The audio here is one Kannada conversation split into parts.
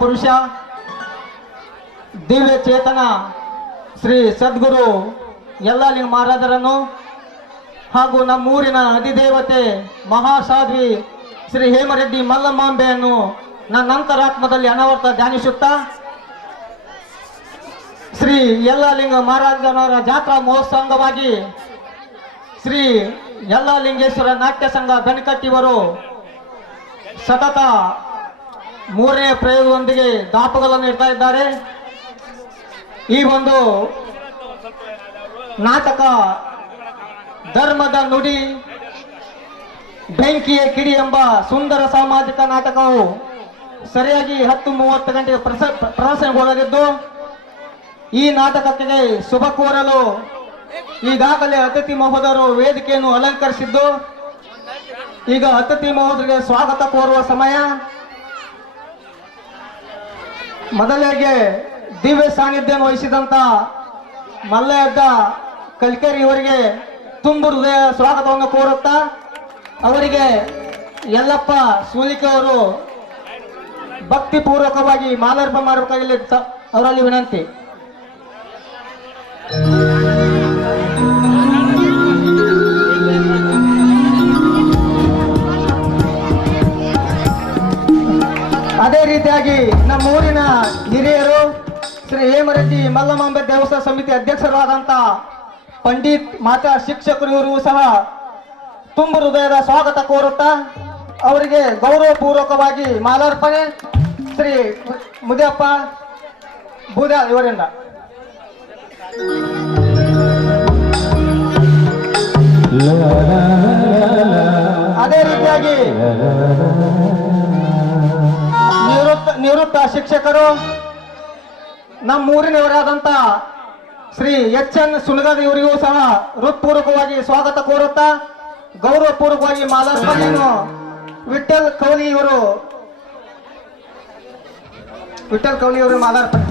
ಪುರುಷ ದಿವ್ಯ ಚೇತನ ಶ್ರೀ ಸದ್ಗುರು ಯಲ್ಲಾಲಿಂಗ ಮಹಾರಾಜರನ್ನು ಹಾಗೂ ನಮ್ಮೂರಿನ ಅಧಿದೇವತೆ ಮಹಾಸಾಧ್ವಿ ಶ್ರೀ ಹೇಮರೆಡ್ಡಿ ಮಲ್ಲಮಾಂಬೆಯನ್ನು ನನ್ನ ಅಂತರಾತ್ಮದಲ್ಲಿ ಅನವರ್ತ ಧ್ಯಾನಿಸುತ್ತಾ ಶ್ರೀ ಯಲ್ಲಾಲಿಂಗ ಮಹಾರಾಜನವರ ಜಾತ್ರಾ ಮಹೋತ್ಸವ ಅಂಗವಾಗಿ ಶ್ರೀ ಯಲ್ಲಾಲಿಂಗೇಶ್ವರ ನಾಟ್ಯ ಸಂಘ ಬೆನಕಟ್ಟಿಯವರು ಸತತ 3ನೇ ಪ್ರಯೋಗದೊಂದಿಗೆ ದಾಪುಗಳನ್ನು ಇಡ್ತಾ ಇದ್ದಾರೆ. ಈ ಒಂದು ನಾಟಕ ಧರ್ಮದ ನುಡಿ ಬೆಂಕಿಯ ಕಿಡಿ ಎಂಬ ಸುಂದರ ಸಾಮಾಜಿಕ ನಾಟಕವು ಸರಿಯಾಗಿ 10:30 ಗಂಟೆಗೆ ಪ್ರದರ್ಶನಗೊಳ್ಳಲಿದ್ದು, ಈ ನಾಟಕಕ್ಕೆ ಶುಭ ಕೋರಲು ಈಗಾಗಲೇ ಅತಿಥಿ ಮಹೋದಯರು ವೇದಿಕೆಯನ್ನು ಅಲಂಕರಿಸಿದ್ದು, ಈಗ ಅತಿಥಿ ಮಹೋದಯರಿಗೆ ಸ್ವಾಗತ ಕೋರುವ ಸಮಯ. ಮೊದಲಿಗೆ ದಿವ್ಯ ಸಾನ್ನಿಧ್ಯವನ್ನು ವಹಿಸಿದಂತ ಮಲ್ಲಯ್ಯ ಕಲ್ಕೇರಿ ಇವರಿಗೆ ತುಂಬು ಹೃದಯ ಸ್ವಾಗತವನ್ನು ಕೋರುತ್ತಾ, ಅವರಿಗೆ ಯಲ್ಲಪ್ಪ ಸೂಲಿಕೆ ಅವರು ಭಕ್ತಿಪೂರ್ವಕವಾಗಿ ಮಾಲಾರ್ಪಣೆ ಮಾಡಬೇಕಾಗಿ ಅವರಲ್ಲಿ ವಿನಂತಿ. ಅದೇ ರೀತಿಯಾಗಿ ನಮ್ಮೂರಿನ ಹಿರಿಯರು ಶ್ರೀ ಹೇಮರೆಡ್ಡಿ ಮಲ್ಲಮಾಂಬೆ ದೇವಸ್ಥಾನ ಸಮಿತಿ ಅಧ್ಯಕ್ಷರಾದಂಥ ಪಂಡಿತ್ ಮಾತಾ ಶಿಕ್ಷಕರು ಇವರು ಸಹ ತುಂಬು ಹೃದಯದ ಸ್ವಾಗತ ಕೋರುತ್ತಾ, ಅವರಿಗೆ ಗೌರವಪೂರ್ವಕವಾಗಿ ಮಾಲಾರ್ಪಣೆ ಶ್ರೀ ಮುದಿಯಪ್ಪ ಬೂದ ಇವರಿಂದ. ಅದೇ ರೀತಿಯಾಗಿ ನಿವೃತ್ತ ಶಿಕ್ಷಕರು ನಮ್ಮೂರಿನವರಾದಂಥ ಶ್ರೀ ಎಚ್.ಎನ್. ಸುನಗದ ಇವರಿಗೂ ಸಹ ಹೃತ್ಪೂರ್ವಕವಾಗಿ ಸ್ವಾಗತ ಕೋರುತ್ತಾ, ಗೌರವಪೂರ್ವಕವಾಗಿ ಮಾಲಾರ್ಪಣೆಯನ್ನು ವಿಠಲ್ ಕೌಲಿ ಇವರು ಮಾಲಾರ್ಪಣೆ.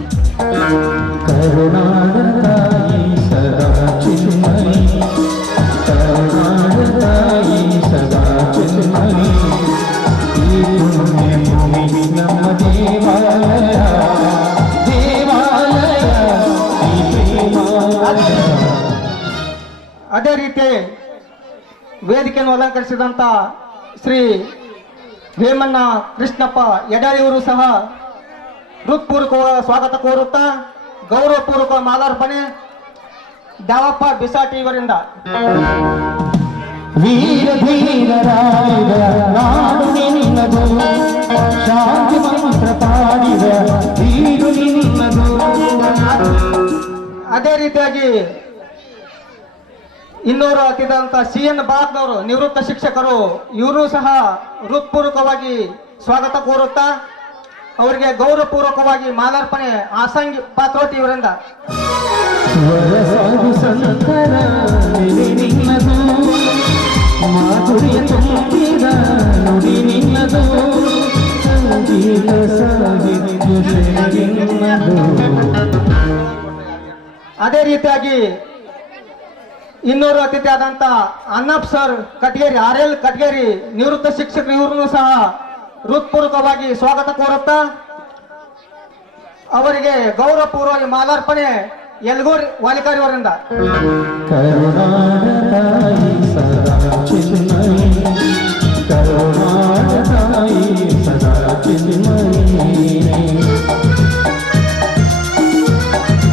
ಅದೇ ರೀತಿ ವೇದಿಕೆಯನ್ನು ಅಲಂಕರಿಸಿದಂತ ಶ್ರೀ ಹೇಮಣ್ಣ ಕೃಷ್ಣಪ್ಪ ಯಡಾಳಿಯವರು ಸಹ ಹೃತ್ಪೂರ್ವಕ ಸ್ವಾಗತ ಕೋರುತ್ತಾ, ಗೌರವಪೂರ್ವಕ ಮಾಲಾರ್ಪಣೆ ದ್ಯಾವಪ್ಪ ಬಿಸಾಟಿ ಇವರಿಂದ. ವೀರ ಧೀರರಾದ ನಾಡು ನಿನ್ನದು, ಶಾಂತಿ ಮಂತ್ರ ಪಾಡಿದ ವೀರು ನಿನ್ನದು. ಅದೇ ರೀತಿಯಾಗಿ ಇನ್ನೂರು ಅತಿದಂತ ಸಿ.ಎನ್. ಬಾಗ್ನವರು ನಿವೃತ್ತ ಶಿಕ್ಷಕರು ಇವರು ಸಹ ಹೃತ್ಪೂರ್ವಕವಾಗಿ ಸ್ವಾಗತ ಕೋರುತ್ತಾ, ಅವರಿಗೆ ಗೌರವಪೂರ್ವಕವಾಗಿ ಮಾಲಾರ್ಪಣೆ ಆಸಂಗಿ ಪಾತ್ರೋಟಿ ಇವರಿಂದ. ಮಾಧುರ್ಯ ತುಂಬಿದ ನುಡಿ ನಿನ್ನದು, ಸಂಗೀತ ಸಾಹಿತ್ಯ ನಿನ್ನದು. ಅದೇ ರೀತಿಯಾಗಿ ಇನ್ನೂರು ಅತಿಥಿ ಆದಂತ ಅನ್ನಪ್ ಸರ್ ಕಟ್ಗೇರಿ RL ಕಟ್ಗೇರಿ ನಿವೃತ್ತ ಶಿಕ್ಷಕರು ಇವ್ರನ್ನು ಸಹ ಹೃತ್ಪೂರ್ವಕವಾಗಿ ಸ್ವಾಗತ ಕೋರುತ್ತಾ, ಅವರಿಗೆ ಗೌರವಪೂರ್ವವಾಗಿ ಮಾಲಾರ್ಪಣೆ ಯಲ್ಗೂರ್ ವಾಲಿಕಾರಿ ಅವರಿಂದ.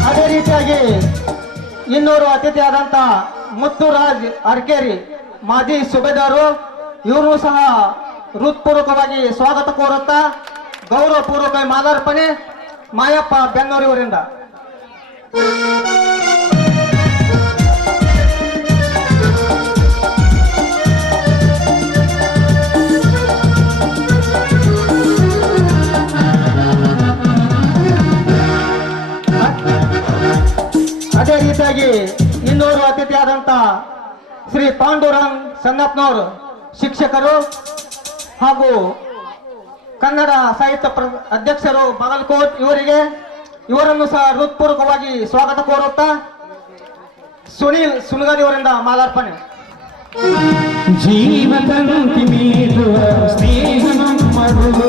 ಅದೇ ರೀತಿಯಾಗಿ ಇನ್ನೂರು ಅತಿಥಿ ಆದಂತ ಮುತ್ತುರಾಜ್ ಅರ್ಕೇರಿ ಮಾಜಿ ಸುಬೇದಾರು ಇವರು ಸಹ ಹೃತ್ಪೂರ್ವಕವಾಗಿ ಸ್ವಾಗತ ಕೋರುತ್ತಾ, ಗೌರವಪೂರ್ವಕ ಮಾಲಾರ್ಪಣೆ ಮಾಯಪ್ಪ ಬೆನ್ನೂರು ಇವರಿಂದ. ಅದೇ ರೀತಿಯಾಗಿ ಇನ್ನೂರು ಅತಿಥಿ ಆದಂತ ಶ್ರೀ ಪಾಂಡುರಂಗ್ ಸನ್ನಪ್ಪನವರು ಶಿಕ್ಷಕರು ಹಾಗೂ ಕನ್ನಡ ಸಾಹಿತ್ಯ ಅಧ್ಯಕ್ಷರು ಬಾಗಲಕೋಟ್ ಇವರನ್ನು ಸಹ ಹೃತ್ಪೂರ್ವಕವಾಗಿ ಸ್ವಾಗತ ಕೋರುತ್ತಾ, ಸುನೀಲ್ ಸುನಗದಿ ಅವರಿಂದ ಮಾಲಾರ್ಪಣೆ. ಜೀವನಂತಿ ಮೀರುವ ಸ್ನೇಹ ನಮ್ಮದು,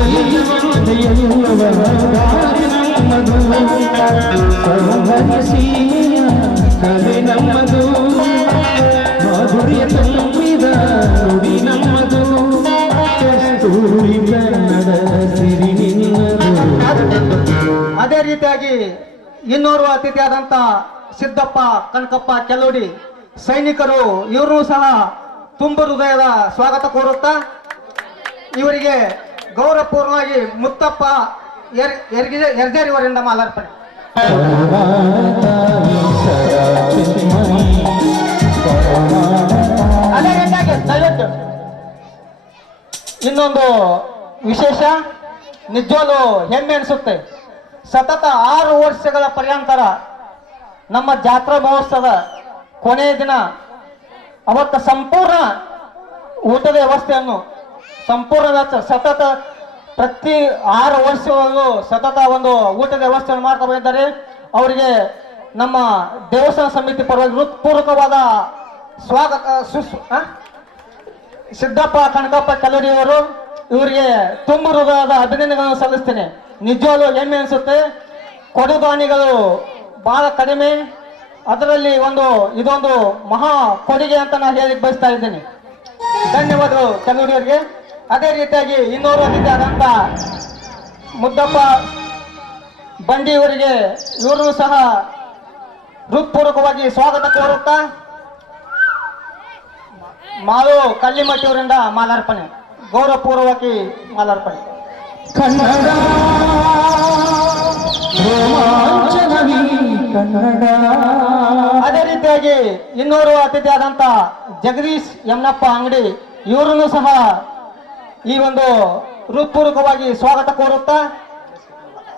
ಎಲ್ಲವಂತೆಯಲ್ಲ ನಡೆಯುವ ದಾರಿ ನಮ್ಮದು ಸೌಂದರ್ಯ ಸೀಮೆಯ ಕಲೆ ನಮ್ಮದು ಮಾಧುರ್ಯ ತುಂಬಿದ ನುಡಿ ನಮ್ಮದು ಕಸ್ತೂರಿ ಕನ್ನಡ ಸಿರಿ ನಿನ್ನದು. ಅದೇ ರೀತಿಯಾಗಿ ಇನ್ನೋರ್ವ ಅತಿಥಿಯಾದಂತ ಸಿದ್ದಪ್ಪ ಕನಕಪ್ಪ ಕೆಲೋಡಿ ಸೈನಿಕರು ಇವರು ಸಹ ತುಂಬ ಹೃದಯದ ಸ್ವಾಗತ ಕೋರುತ್ತಾ ಇವರಿಗೆ ಗೌರವಪೂರ್ವವಾಗಿ ಮುತ್ತಪ್ಪ ಎರ್ಜೇರಿ ಅವರಿಂದ ಮಾಲಾರ್ಪಣೆ. ಅದೇ ರೀತಿಯಾಗಿ ದಯವಿಟ್ಟು ಇನ್ನೊಂದು ವಿಶೇಷ ನಿಜವಾಗ್ಲೂ ಹೆಮ್ಮೆ ಅನಿಸುತ್ತೆ. ಸತತ 6 ವರ್ಷಗಳ ಪರ್ಯಂತರ ನಮ್ಮ ಜಾತ್ರಾ ಮಹೋತ್ಸವದ ಕೊನೆಯ ದಿನ ಅವತ್ತು ಸಂಪೂರ್ಣ ಊಟದ ವ್ಯವಸ್ಥೆಯನ್ನು ಸಂಪೂರ್ಣ ಸತತ ಪ್ರತಿ 6 ವರ್ಷಗಳು ಸತತ ಒಂದು ಊಟದ ವ್ಯವಸ್ಥೆಯನ್ನು ಮಾಡ್ತಾ ಬಂದಿದ್ದಾರೆ. ಅವರಿಗೆ ನಮ್ಮ ದೇವಸ್ಥಾನ ಸಮಿತಿ ಪರವಾಗಿ ಹೃತ್ಪೂರ್ವಕವಾದ ಸ್ವಾಗತ ಸಿದ್ದಪ್ಪ ಕನಕಪ್ಪ ಕಲ್ಲಡಿಯವರು ಇವರಿಗೆ ತುಂಬ ಹೃದಯದ ಅಭಿನಂದನೆಗಳನ್ನು ಸಲ್ಲಿಸ್ತೇನೆ. ನಿಜವಾಗ್ಲೂ ಹೆಮ್ಮೆ ಅನಿಸುತ್ತೆ. ಕೊಡುದಾನಿಗಳು ಬಹಳ ಕಡಿಮೆ, ಅದರಲ್ಲಿ ಇದೊಂದು ಮಹಾ ಕೊಡುಗೆ ಅಂತ ನಾನು ಹೇಳಿ ಬಯಸ್ತಾ ಇದ್ದೇನೆ. ಧನ್ಯವಾದಗಳು ಕಲ್ಲೂರಿಯವರಿಗೆ. ಅದೇ ರೀತಿಯಾಗಿ ಇನ್ನೋರು ಅತಿಥಿ ಆದಂತ ಮುದ್ದಪ್ಪ ಬಂಡಿಯವರಿಗೆ ಇವರು ಸಹ ಹೃತ್ಪೂರ್ವಕವಾಗಿ ಸ್ವಾಗತ ಕೋರುತ್ತಾ ಮಾಳು ಕಲ್ಲಿಮಟ್ಟಿ ಅವರಿಂದ ಮಾಲಾರ್ಪಣೆ, ಗೌರವಪೂರ್ವಕವಾಗಿ ಮಾಲಾರ್ಪಣೆ. ಕನ್ನಡ ರೋಮಾಂಚನವಿ ಕನ್ನಡ. ಅದೇ ರೀತಿಯಾಗಿ ಇನ್ನೋರು ಅತಿಥಿ ಆದಂತ ಜಗದೀಶ್ ಯಮನಪ್ಪ ಅಂಗಡಿ ಇವರನ್ನು ಸಹ ಈ ಒಂದು ಹೃತ್ಪೂರ್ವಕವಾಗಿ ಸ್ವಾಗತ ಕೋರುತ್ತಾ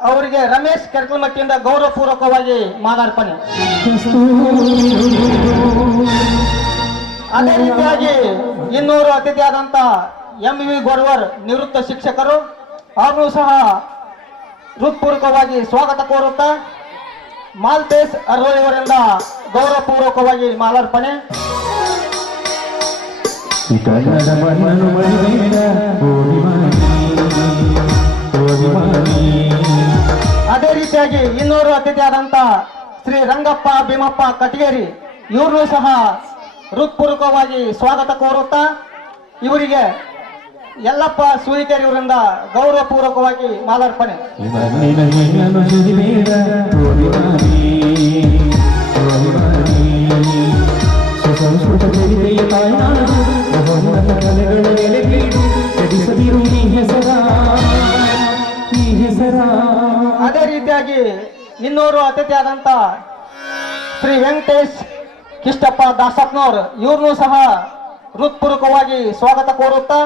ಅವರಿಗೆ ರಮೇಶ್ ಕೆರ್ಕಲ್ಮಟ್ಟಿಯಿಂದ ಗೌರವಪೂರ್ವಕವಾಗಿ ಮಾಲಾರ್ಪಣೆ. ಅದೇ ರೀತಿಯಾಗಿ ಇನ್ನೂರು ಅತಿಥಿ ಆದಂತ MV ಗೊರವರ್ ನಿವೃತ್ತ ಶಿಕ್ಷಕರು ಅವ್ರನ್ನೂ ಸಹ ಹೃತ್ಪೂರ್ವಕವಾಗಿ ಸ್ವಾಗತ ಕೋರುತ್ತಾ ಮಾಲ್ತೇಶ್ ಅರ್ವಳಿಯವರಿಂದ ಗೌರವಪೂರ್ವಕವಾಗಿ ಮಾಲಾರ್ಪಣೆ. ಕನ್ನಡ ಮಣ್ಣನ್ನು ಮರಿಬೇಡ ಓಡಿ ಮಾಡಿ. ಅದೇ ರೀತಿಯಾಗಿ ಇನ್ನೂರು ಅತಿಥಿ ಆದಂತ ಶ್ರೀ ರಂಗಪ್ಪ ಭೀಮಪ್ಪ ಕಟಗೇರಿ ಇವ್ರನ್ನೂ ಸಹ ಹೃತ್ಪೂರ್ವಕವಾಗಿ ಸ್ವಾಗತ ಕೋರುತ್ತಾ ಇವರಿಗೆ ಯಲ್ಲಪ್ಪ ಸುಯಿಕೇರಿ ಇವರಿಂದ ಗೌರವಪೂರ್ವಕವಾಗಿ ಮಾಲಾರ್ಪಣೆ. ಮಣ್ಣಿನ ಹೆಣ್ಣನ್ನು ಸುರಿಬೇಡ ಓಡಿ ಮಾಡಿ. ಸುಸಂಸ್ಕೃತ ಚರಿತೆಯ ತಾಯ್ನಾಡು ಬಹುಮತ ಕಲೆಗಳ ನೆಲೆಬೀಡು ಕೆಡಿಸದಿರು ಈ ಹೆಸರ. ಅದೇ ರೀತಿಯಾಗಿ ಇನ್ನೂರು ಅತಿಥಿ ಆದಂತ ಶ್ರೀ ವೆಂಕಟೇಶ್ ಕಿಷ್ಟಪ್ಪ ದಾಸಪ್ಪನವರು ಇವ್ರನ್ನೂ ಸಹ ಹೃತ್ಪೂರ್ವಕವಾಗಿ ಸ್ವಾಗತ ಕೋರುತ್ತಾ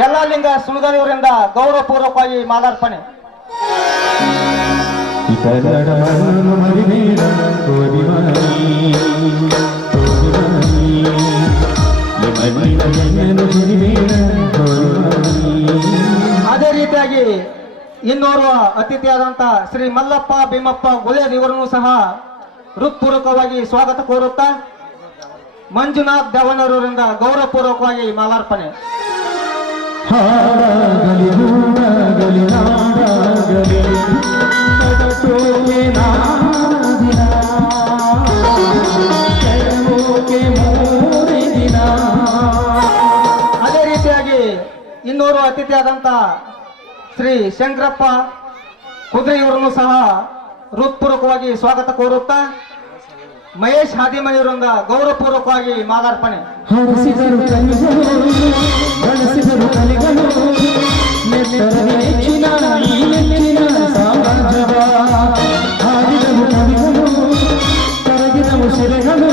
ಯಲ್ಲಾಲಿಂಗ ಸುಣಗಾರಿಯವರಿಂದ ಗೌರವಪೂರ್ವಕವಾಗಿ ಮಾಲಾರ್ಪಣೆ. ಕನ್ನಡ ಮಣ್ಣನ್ನು ಮರಿಬೇಡ ಓಡಿ ಮಾಡಿ. ಮಣ್ಣಿನ ಹೆಣ್ಣನ್ನು ಸುರಿಬೇಡ ಓಡಿ ಮಾಡಿ. ಅದೇ ರೀತಿಯಾಗಿ ಇನ್ನೋರ್ವ ಅತಿಥಿಯಾದಂತ ಶ್ರೀ ಮಲ್ಲಪ್ಪ ಭೀಮಪ್ಪ ಗುಲೇರ್ ಇವರನ್ನು ಸಹ ಹೃತ್ಪೂರ್ವಕವಾಗಿ ಸ್ವಾಗತ ಕೋರುತ್ತಾ ಮಂಜುನಾಥ್ ದೇವನವರಿಂದ ಗೌರವಪೂರ್ವಕವಾಗಿ ಮಾಲಾರ್ಪಣೆ. ಹಾಡಾಗಲಿ ಹೂಡಾಗಲಿ ನಾಡಾಗಲಿ ಕಟ್ಟೋಕೆ ನಾದಿನ ಕೆಡವೋಕೆ ಮೂರೇ ದಿನ. ಅದೇ ರೀತಿಯಾಗಿ ಇನ್ನೋರ್ವ ಅತಿಥಿಯಾದಂತ ಶ್ರೀ ಶಂಕರಪ್ಪ ಕುದುರೆ ಇವರನ್ನು ಸಹ ಹೃತ್ಪೂರ್ವಕವಾಗಿ ಸ್ವಾಗತ ಕೋರುತ್ತಾ ಮಹೇಶ್ ಹಾದಿಮನಿಯವರಿಂದ ಗೌರವಪೂರ್ವಕವಾಗಿ ಮಾಲಾರ್ಪಣೆ. ಹರಿಸಿದರು ಕಲಿಗಳು ಬಳಸಿದರು ಕಲಿಗಳು ನೆತ್ತರದಿ ನೆಚ್ಚಿನ ಈ ನೆಚ್ಚಿನ ಸಾಮ್ರಾಜ್ಯವ ಹಾಡಿದವು ಕವಿಗಳು ಕರಗಿದವು ಶಿಲೆಗಳು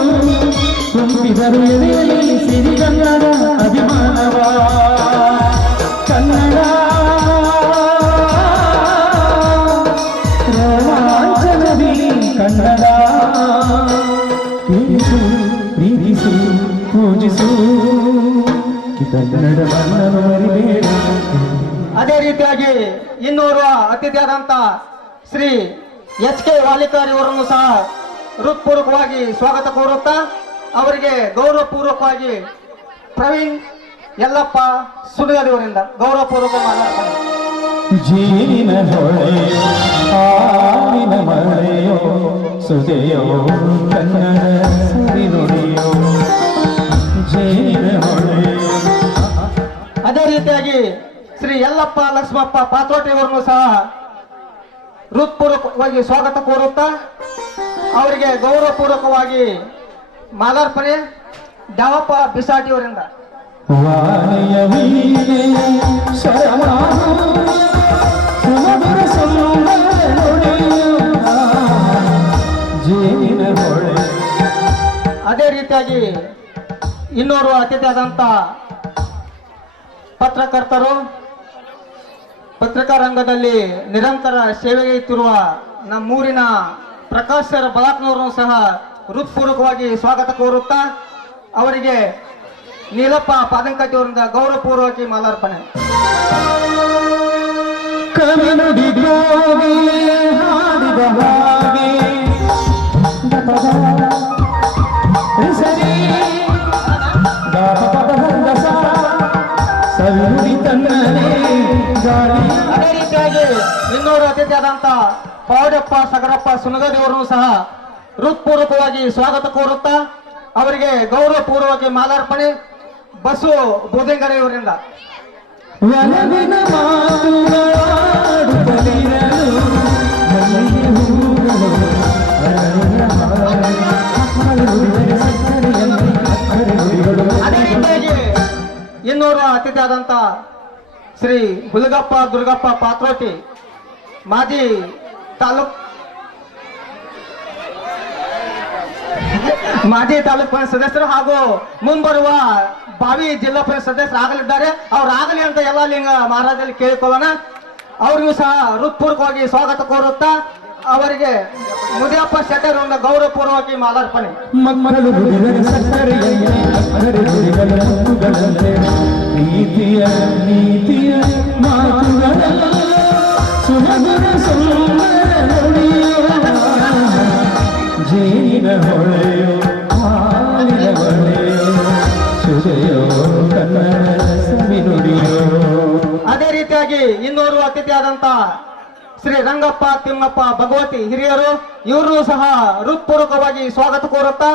ತುಂಬಿದರು ಎದೆಯಲ್ಲಿ ಸಿರಿಗನ್ನಡ ಅಭಿಮಾನವ. ಕನ್ನಡ ರೋಮಾಂಚನವಿ ಕನ್ನಡ. ಕೇಳಿಸು ಪ್ರೀತಿಸು ಪೂಜಿಸು ಕನ್ನಡ ಮಣ್ಣನ್ನು ಮರಿಬೇಡ. ಅದೇ ರೀತಿಯಾಗಿ ಇನ್ನೋರ್ವ ಅತಿಥಿಯಾದಂತ ಶ್ರೀ HK ವಾಲಿಕಾರ್ ಇವರನ್ನು ಸಹ ಹೃತ್ಪೂರ್ವಕವಾಗಿ ಸ್ವಾಗತ ಕೋರುತ್ತಾ ಅವರಿಗೆ ಗೌರವಪೂರ್ವಕವಾಗಿ ಪ್ರವೀಣ್ ಯಲ್ಲಪ್ಪ ಸುಡಗಡಿ ಅವರಿಂದ ಗೌರವಪೂರ್ವಕ ಮಾಲಾರ್ಪಣೆ. ಜೀನ ಹೊಳೆ ಆವಿನ ಮಳೆಯೋ ಸುದೆಯೋ ಕನ್ನಡ ಸರಿ ನುಡಿಯೋ ಜೀನ ಹೊಳೆ. ಅದೇ ರೀತಿಯಾಗಿ ಶ್ರೀ ಯಲ್ಲಪ್ಪ ಲಕ್ಷ್ಮಪ್ಪ ಪಾತ್ರೋಟಿ ಅವರನ್ನು ಸಹ ಹೃತ್ಪೂರ್ವಕವಾಗಿ ಸ್ವಾಗತ ಕೋರುತ್ತಾ ಅವರಿಗೆ ಗೌರವಪೂರ್ವಕವಾಗಿ ಮಾಲಾರ್ಪಣೆ ದ್ಯಾವಪ್ಪ ಬಿಸಾಟಿ ಅವರಿಂದ. ವಾಣಿಯ ವೀಣೆ ಶರಮಾನ ಸುಮಧುರ ಸುಂದರ ನುಡಿಯ ಜೀನ ಹೊಳೆ. ಅದೇ ರೀತಿಯಾಗಿ ಇನ್ನೋರ್ವ ಅತಿಥಿಯಾದಂಥ ಪತ್ರಕರ್ತರು, ಪತ್ರಿಕಾ ರಂಗದಲ್ಲಿ ನಿರಂತರ ಸೇವೆಗೆ ಇತ್ತಿರುವ ನಮ್ಮೂರಿನ ಪ್ರಕಾಶ್ ಸರ್ ಬಲಾಕ್ನವರನ್ನು ಸಹ ಹೃತ್ಪೂರ್ವಕವಾಗಿ ಸ್ವಾಗತ ಕೋರುತ್ತಾ ಅವರಿಗೆ ನೀಲಪ್ಪ ಪಾದಂಕಟ್ಟಿ ಅವರಿಂದ ಗೌರವಪೂರ್ವಕವಾಗಿ ಮಾಲಾರ್ಪಣೆ. ಕವಿ ನುಡಿ ಗೋವಿಲೆ ಹಾಡಿದ ಹಾಗೆ ಸರಿ ಸವಿ ತನ್ನನೇ ಗಾಳಿ. ಅದೇ ರೀತಿಯಾಗಿ ಇನ್ನೋರು ಅತಿಥಿಯಾದಂಥ ಪಾವಡಪ್ಪ ಸಗರಪ್ಪ ಸುನಗರಿ ಅವರನ್ನು ಸಹ ಹೃತ್ಪೂರ್ವಕವಾಗಿ ಸ್ವಾಗತ ಕೋರುತ್ತಾ ಅವರಿಗೆ ಗೌರವಪೂರ್ವಕವಾಗಿ ಮಾಲಾರ್ಪಣೆ ಬಸು ಬೋಧೆಂಗರೆ ಅವರಿಂದ. ಒಲವಿನ ಮಾತುಗಳಾಡುತ್ತಲಿರಲು ಮಲ್ಲಿಗೆ ಹೂಗಳು ಅರಳಿನ ಹಾಡುವುದರ ಸಕ್ಕರೆಯಲ್ಲಿ ಅಕ್ಕರೆ ನುಡಿಗಳು. ಅದೇ ರೀತಿಯಾಗಿ ಇನ್ನೋರ್ವ ಅತಿಥಿಯಾದಂಥ ಶ್ರೀ ಹುಲಗಪ್ಪ ದುರ್ಗಪ್ಪ ಪಾತ್ರೋಟಿ ಮಾಜಿ ತಾಲೂಕ್ ಪಂಚಾಯತ್ ಸದಸ್ಯರು ಹಾಗೂ ಮುಂಬರುವ ಬಾವಿ ಜಿಲ್ಲಾ ಪಂಚಾಯತ್ ಸದಸ್ಯರು ಆಗಲಿದ್ದಾರೆ. ಅವರಾಗಲಿ ಅಂತ ಎಲ್ಲ ಲಿಂಗ ಮಹಾರಾಜಲ್ಲಿ ಕೇಳಿಕೊಳ್ಳೋಣ. ಅವರಿಗೂ ಸಹ ಹೃತ್ಪೂರ್ವಕವಾಗಿ ಸ್ವಾಗತ ಕೋರುತ್ತಾ ಅವರಿಗೆ ಮುದಿಯಪ್ಪ ಶೆಟ್ಟರ್ ಅವರಿಂದ ಗೌರವಪೂರ್ವಕವಾಗಿ ಮಾಲಾರ್ಪಣೆ. ಮಕ್ಕಳು ನುಡಿದರೆ ಸಕ್ಕರೆಯಲ್ಲಿ ಅಕ್ಕರೆ ನುಡಿಗಳ ಮುತ್ತುಗಳಂತೆ ಪ್ರೀತಿಯ ನೀತಿಯ ಮಾತುಗಳಲ್ಲ ಸುಮಧುರ ಸುಂದರ ನುಡಿಯುವ ಜೀನ ಹೊಳೆಯೋ ಹಾಲಿನ ಹೊಳೆಯೋ ಸುದೆಯೋ ಕನ್ನಡ ಸವಿ ನುಡಿಯೋ. ಅದೇ ರೀತಿಯಾಗಿ ಇನ್ನೋರ್ವ ಅತಿಥಿಯಾದಂತ ಶ್ರೀ ರಂಗಪ್ಪ ತಿಮ್ಮಪ್ಪ ಭಗವತಿ ಹಿರಿಯರು ಇವರು ಸಹ ಹೃತ್ಪೂರ್ವಕವಾಗಿ ಸ್ವಾಗತ ಕೋರುತ್ತಾ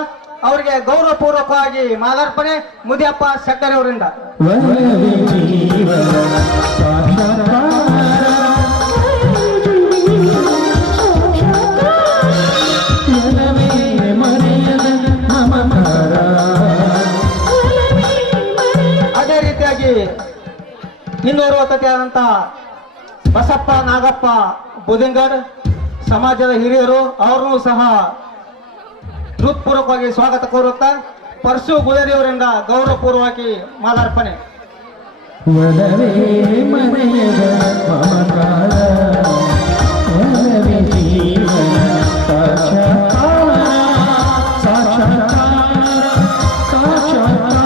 ಅವರಿಗೆ ಗೌರವಪೂರ್ವಕವಾಗಿ ಮಾಲಾರ್ಪಣೆ ಮುದಿಯಪ್ಪ ಶೆಟ್ಟರ್ ಅವರಿಂದ. ಒಲವೇ ಜೀವನ ಸಾಕ್ಷಾತ್ಕಾರ ಒಲವೇ ಮರೆಯದ ಮಮಕಾರ. ಅದೇ ರೀತಿಯಾಗಿ ಇನ್ನೋರ್ವ ಅತಿಥಿಯಾದಂತ ಬಸಪ್ಪ ನಾಗಪ್ಪ ಬುದಿಂಗಡ್ ಸಮಾಜದ ಹಿರಿಯರು ಅವರನ್ನು ಸಹ ಹೃತ್ಪೂರ್ವಕವಾಗಿ ಸ್ವಾಗತ ಕೋರುತ್ತಾ ಪರಶು ಗುಲೇರಿ ಅವರಿಂದ ಗೌರವಪೂರ್ವಕವಾಗಿ ಮಾಲಾರ್ಪಣೆ. ಒಲವೇ ಮರೆಯದ ಮಮಕಾರ ಒಲವೇ ಜೀವನ ಸಾಕ್ಷಾತ್ಕಾರ ಸಾಕ್ಷಾತ್ಕಾರ ಸಾಕ್ಷಾತ್ಕಾರ.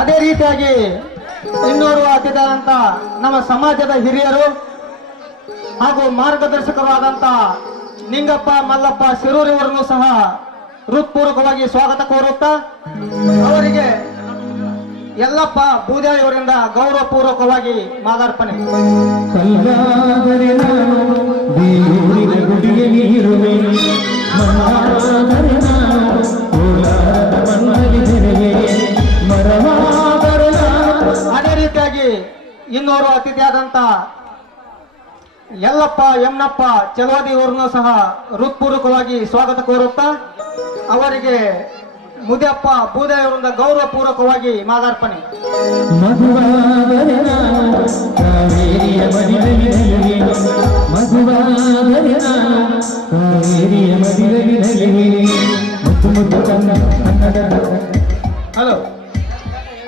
ಅದೇ ರೀತಿಯಾಗಿ ಇನ್ನೋರ್ವ ಅತಿಥಿಯಾದಂತ ನಮ್ಮ ಸಮಾಜದ ಹಿರಿಯರು ಹಾಗೂ ಮಾರ್ಗದರ್ಶಕರು ಆದಂತ ನಿಂಗಪ್ಪ ಮಲ್ಲಪ್ಪ ಶಿರೂರಿ ಅವರನ್ನು ಸಹ ಹೃತ್ಪೂರ್ವಕವಾಗಿ ಸ್ವಾಗತ ಕೋರುತ್ತಾ ಅವರಿಗೆ ಯಲ್ಲಪ್ಪ ಬೂದ್ಯಾಳಿ ಅವರಿಂದ ಗೌರವಪೂರ್ವಕವಾಗಿ ಮಾಲಾರ್ಪಣೆ. ಕಲ್ಲಾದರೆ ನಾನು ಬೇರೂರಿನ ಗುಡಿಗೆ ನೀರುವೆ ಮಣ್ಣಾದರೆ ನಾನು ಕೋಲಾರದ ಮಣ್ಣಲ್ಲಿ ಬೆರೆವೆ ಮರವಾದರೆ ನಾನು. ಅದೇ ರೀತಿಯಾಗಿ ಇನ್ನೋರ್ವ ಅತಿಥಿಯಾದಂತ ಯಲ್ಲಪ್ಪ ಯಮ್ನಪ್ಪ ಚಲವಾದಿ ಅವರನ್ನು ಸಹ ಹೃತ್ಪೂರ್ವಕವಾಗಿ ಸ್ವಾಗತ ಕೋರುತ್ತಾ ಅವರಿಗೆ ಮುದಿಯಪ್ಪ ಬೂದಾಯಿ ಅವರಿಂದ ಗೌರವಪೂರ್ವಕವಾಗಿ ಮಾಲಾರ್ಪಣೆ. ಮಧುವಾದರೆ ನಾನು ಕಾವೇರಿಯ ಮಡಿಲಲ್ಲಿ ಮಧುವಾದರೆ ನಾನು ಕಾವೇರಿಯ ಮಡಿಲಲ್ಲಿ ಮುತ್ತು ಮುತ್ತು ಕನ್ನಡ. ಹಲೋ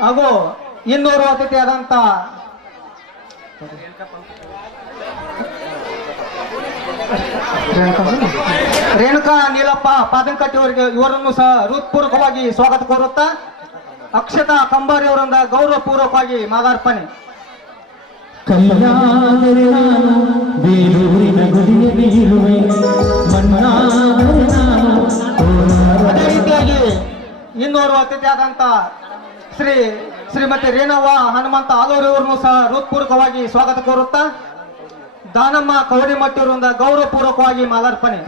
ಹಾಗೂ ಇನ್ನೋರ್ವ ಅತಿಥಿಯಾದಂತ ರೇಣುಕಾ ನೀಲಪ್ಪ ಪಾದಂಕಟ್ಟಿ ಅವರಿಗೆ ಇವರನ್ನು ಸಹ ಹೃತ್ಪೂರ್ವಕವಾಗಿ ಸ್ವಾಗತ ಕೋರುತ್ತಾ ಅಕ್ಷತಾ ಕಂಬಾರಿ ಅವರಿಂದ ಗೌರವಪೂರ್ವಕವಾಗಿ ಮಾಲಾರ್ಪಣೆ. ಕಲ್ಲಾದರೆ ನಾನು ಬೇರೂರಿನ ಗುಡಿಗೆ ಬೀಳುವೆ ಮಣ್ಣಾದರೆ ನಾನು ಅದೇ ರೀತಿಯಾಗಿ ಇನ್ನೋರ್ವ ಅತಿಥಿಯಾದಂತ ಶ್ರೀ ಶ್ರೀಮತಿ ರೇಣವ್ವ ಹನುಮಂತ ಆಲೂರು ಇವರನ್ನು ಸಹ ಹೃತ್ಪೂರ್ವಕವಾಗಿ ಸ್ವಾಗತ ಕೋರುತ್ತಾ ದಾನಮ್ಮ ಕವಡಿಮಟ್ಟಿ ಅವರಿಂದ ಗೌರವಪೂರ್ವಕವಾಗಿ ಮಾಲಾರ್ಪಣೆ.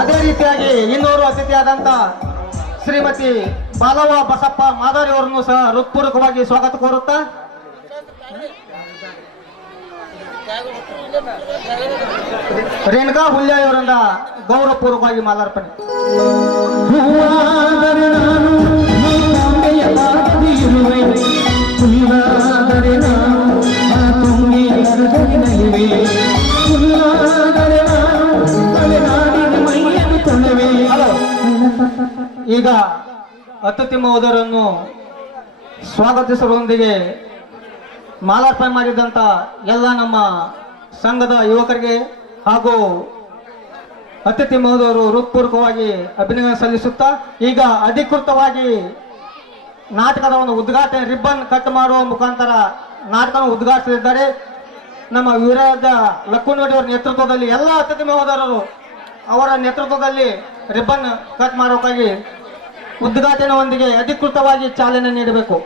ಅದೇ ರೀತಿಯಾಗಿ ಇನ್ನೋರು ಅತಿಥಿಯಾದಂತ ಶ್ರೀಮತಿ ಬಾಲವ್ವ ಬಸಪ್ಪ ಮಾದಾರಿ ಅವರನ್ನು ಸಹ ಹೃತ್ಪೂರ್ವಕವಾಗಿ ಸ್ವಾಗತ ಕೋರುತ್ತಾ ರೇಣುಕಾ ಹುಲ್ಯ ಇವರಿಂದ ಗೌರವಪೂರ್ವಕವಾಗಿ ಮಾಲಾರ್ಪಣೆ. ಹೂವಾದರೆ ನಾನು ಮೂಕಾಂಬೆಯ ಪಾದದಲ್ಲಿರುವೆ, ಹುಲ್ಲಾದರೆ ನಾನು ಆ ತುಂಗೆಯ ಹೃದಯದಲ್ಲಿರುವೆ, ಹುಲ್ಲಾದರೆ ನಾನು ಮಲೆನಾಡಿನ ಮೈಯನ್ನು ತೊಳೆವೆ. ಈಗ ಅತಿಥಿ ಮಹೋದರನ್ನು ಸ್ವಾಗತಿಸುವುದರೊಂದಿಗೆ ಮಾಲಾರ್ಪಣೆ ಮಾಡಿದಂತ ಎಲ್ಲ ನಮ್ಮ ಸಂಘದ ಯುವಕರಿಗೆ ಹಾಗೂ ಅತಿಥಿ ಮಹೋದಯರು ಹೃತ್ಪೂರ್ವಕವಾಗಿ ಅಭಿನಂದನೆ ಸಲ್ಲಿಸುತ್ತಾ ಈಗ ಅಧಿಕೃತವಾಗಿ ನಾಟಕದ ಒಂದು ಉದ್ಘಾಟನೆ ರಿಬ್ಬನ್ ಕಟ್ ಮಾಡುವ ಮುಖಾಂತರ ನಾಟಕವನ್ನು ಉದ್ಘಾಟಿಸಲಿದ್ದಾರೆ. ನಮ್ಮ ವೀರರಾಜ ಲಕ್ಕುನೋಡಿ ಅವರ ನೇತೃತ್ವದಲ್ಲಿ ಎಲ್ಲ ಅತಿಥಿ ಮಹೋದಯರು ಅವರ ನೇತೃತ್ವದಲ್ಲಿ ರಿಬ್ಬನ್ ಕಟ್ ಮಾಡೋಕ್ಕಾಗಿ ಉದ್ಘಾಟನೆಯೊಂದಿಗೆ ಅಧಿಕೃತವಾಗಿ ಚಾಲನೆ ನೀಡಬೇಕು.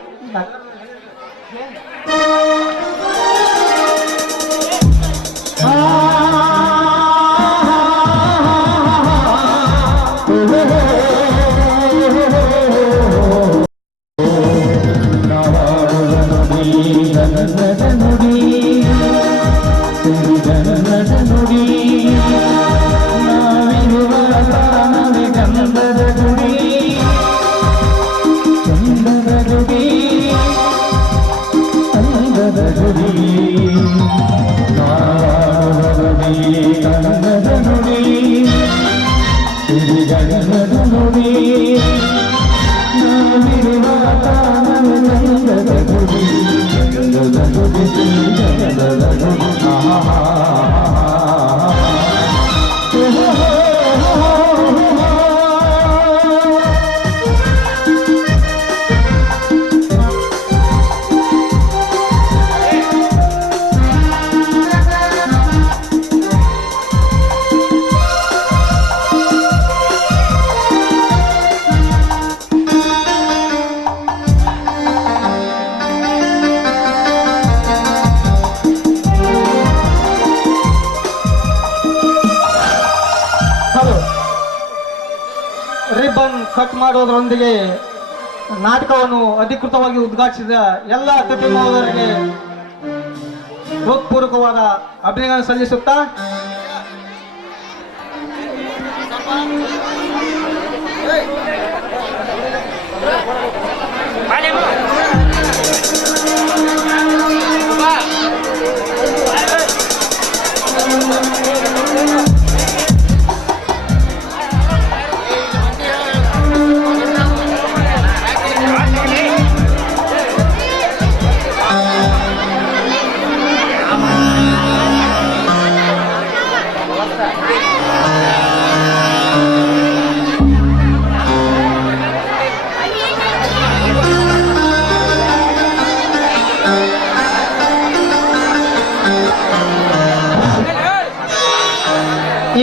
ರಿಬ್ಬನ್ ಕಟ್ ಮಾಡೋದರೊಂದಿಗೆ ನಾಟಕವನ್ನು ಅಧಿಕೃತವಾಗಿ ಉದ್ಘಾಟಿಸಿದ ಎಲ್ಲ ಅತಿಥಿ ಮಹೋದಯರಿಗೆ ಹೃತ್ಪೂರ್ವಕವಾದ ಅಭಿನಂದನೆ ಸಲ್ಲಿಸುತ್ತಾ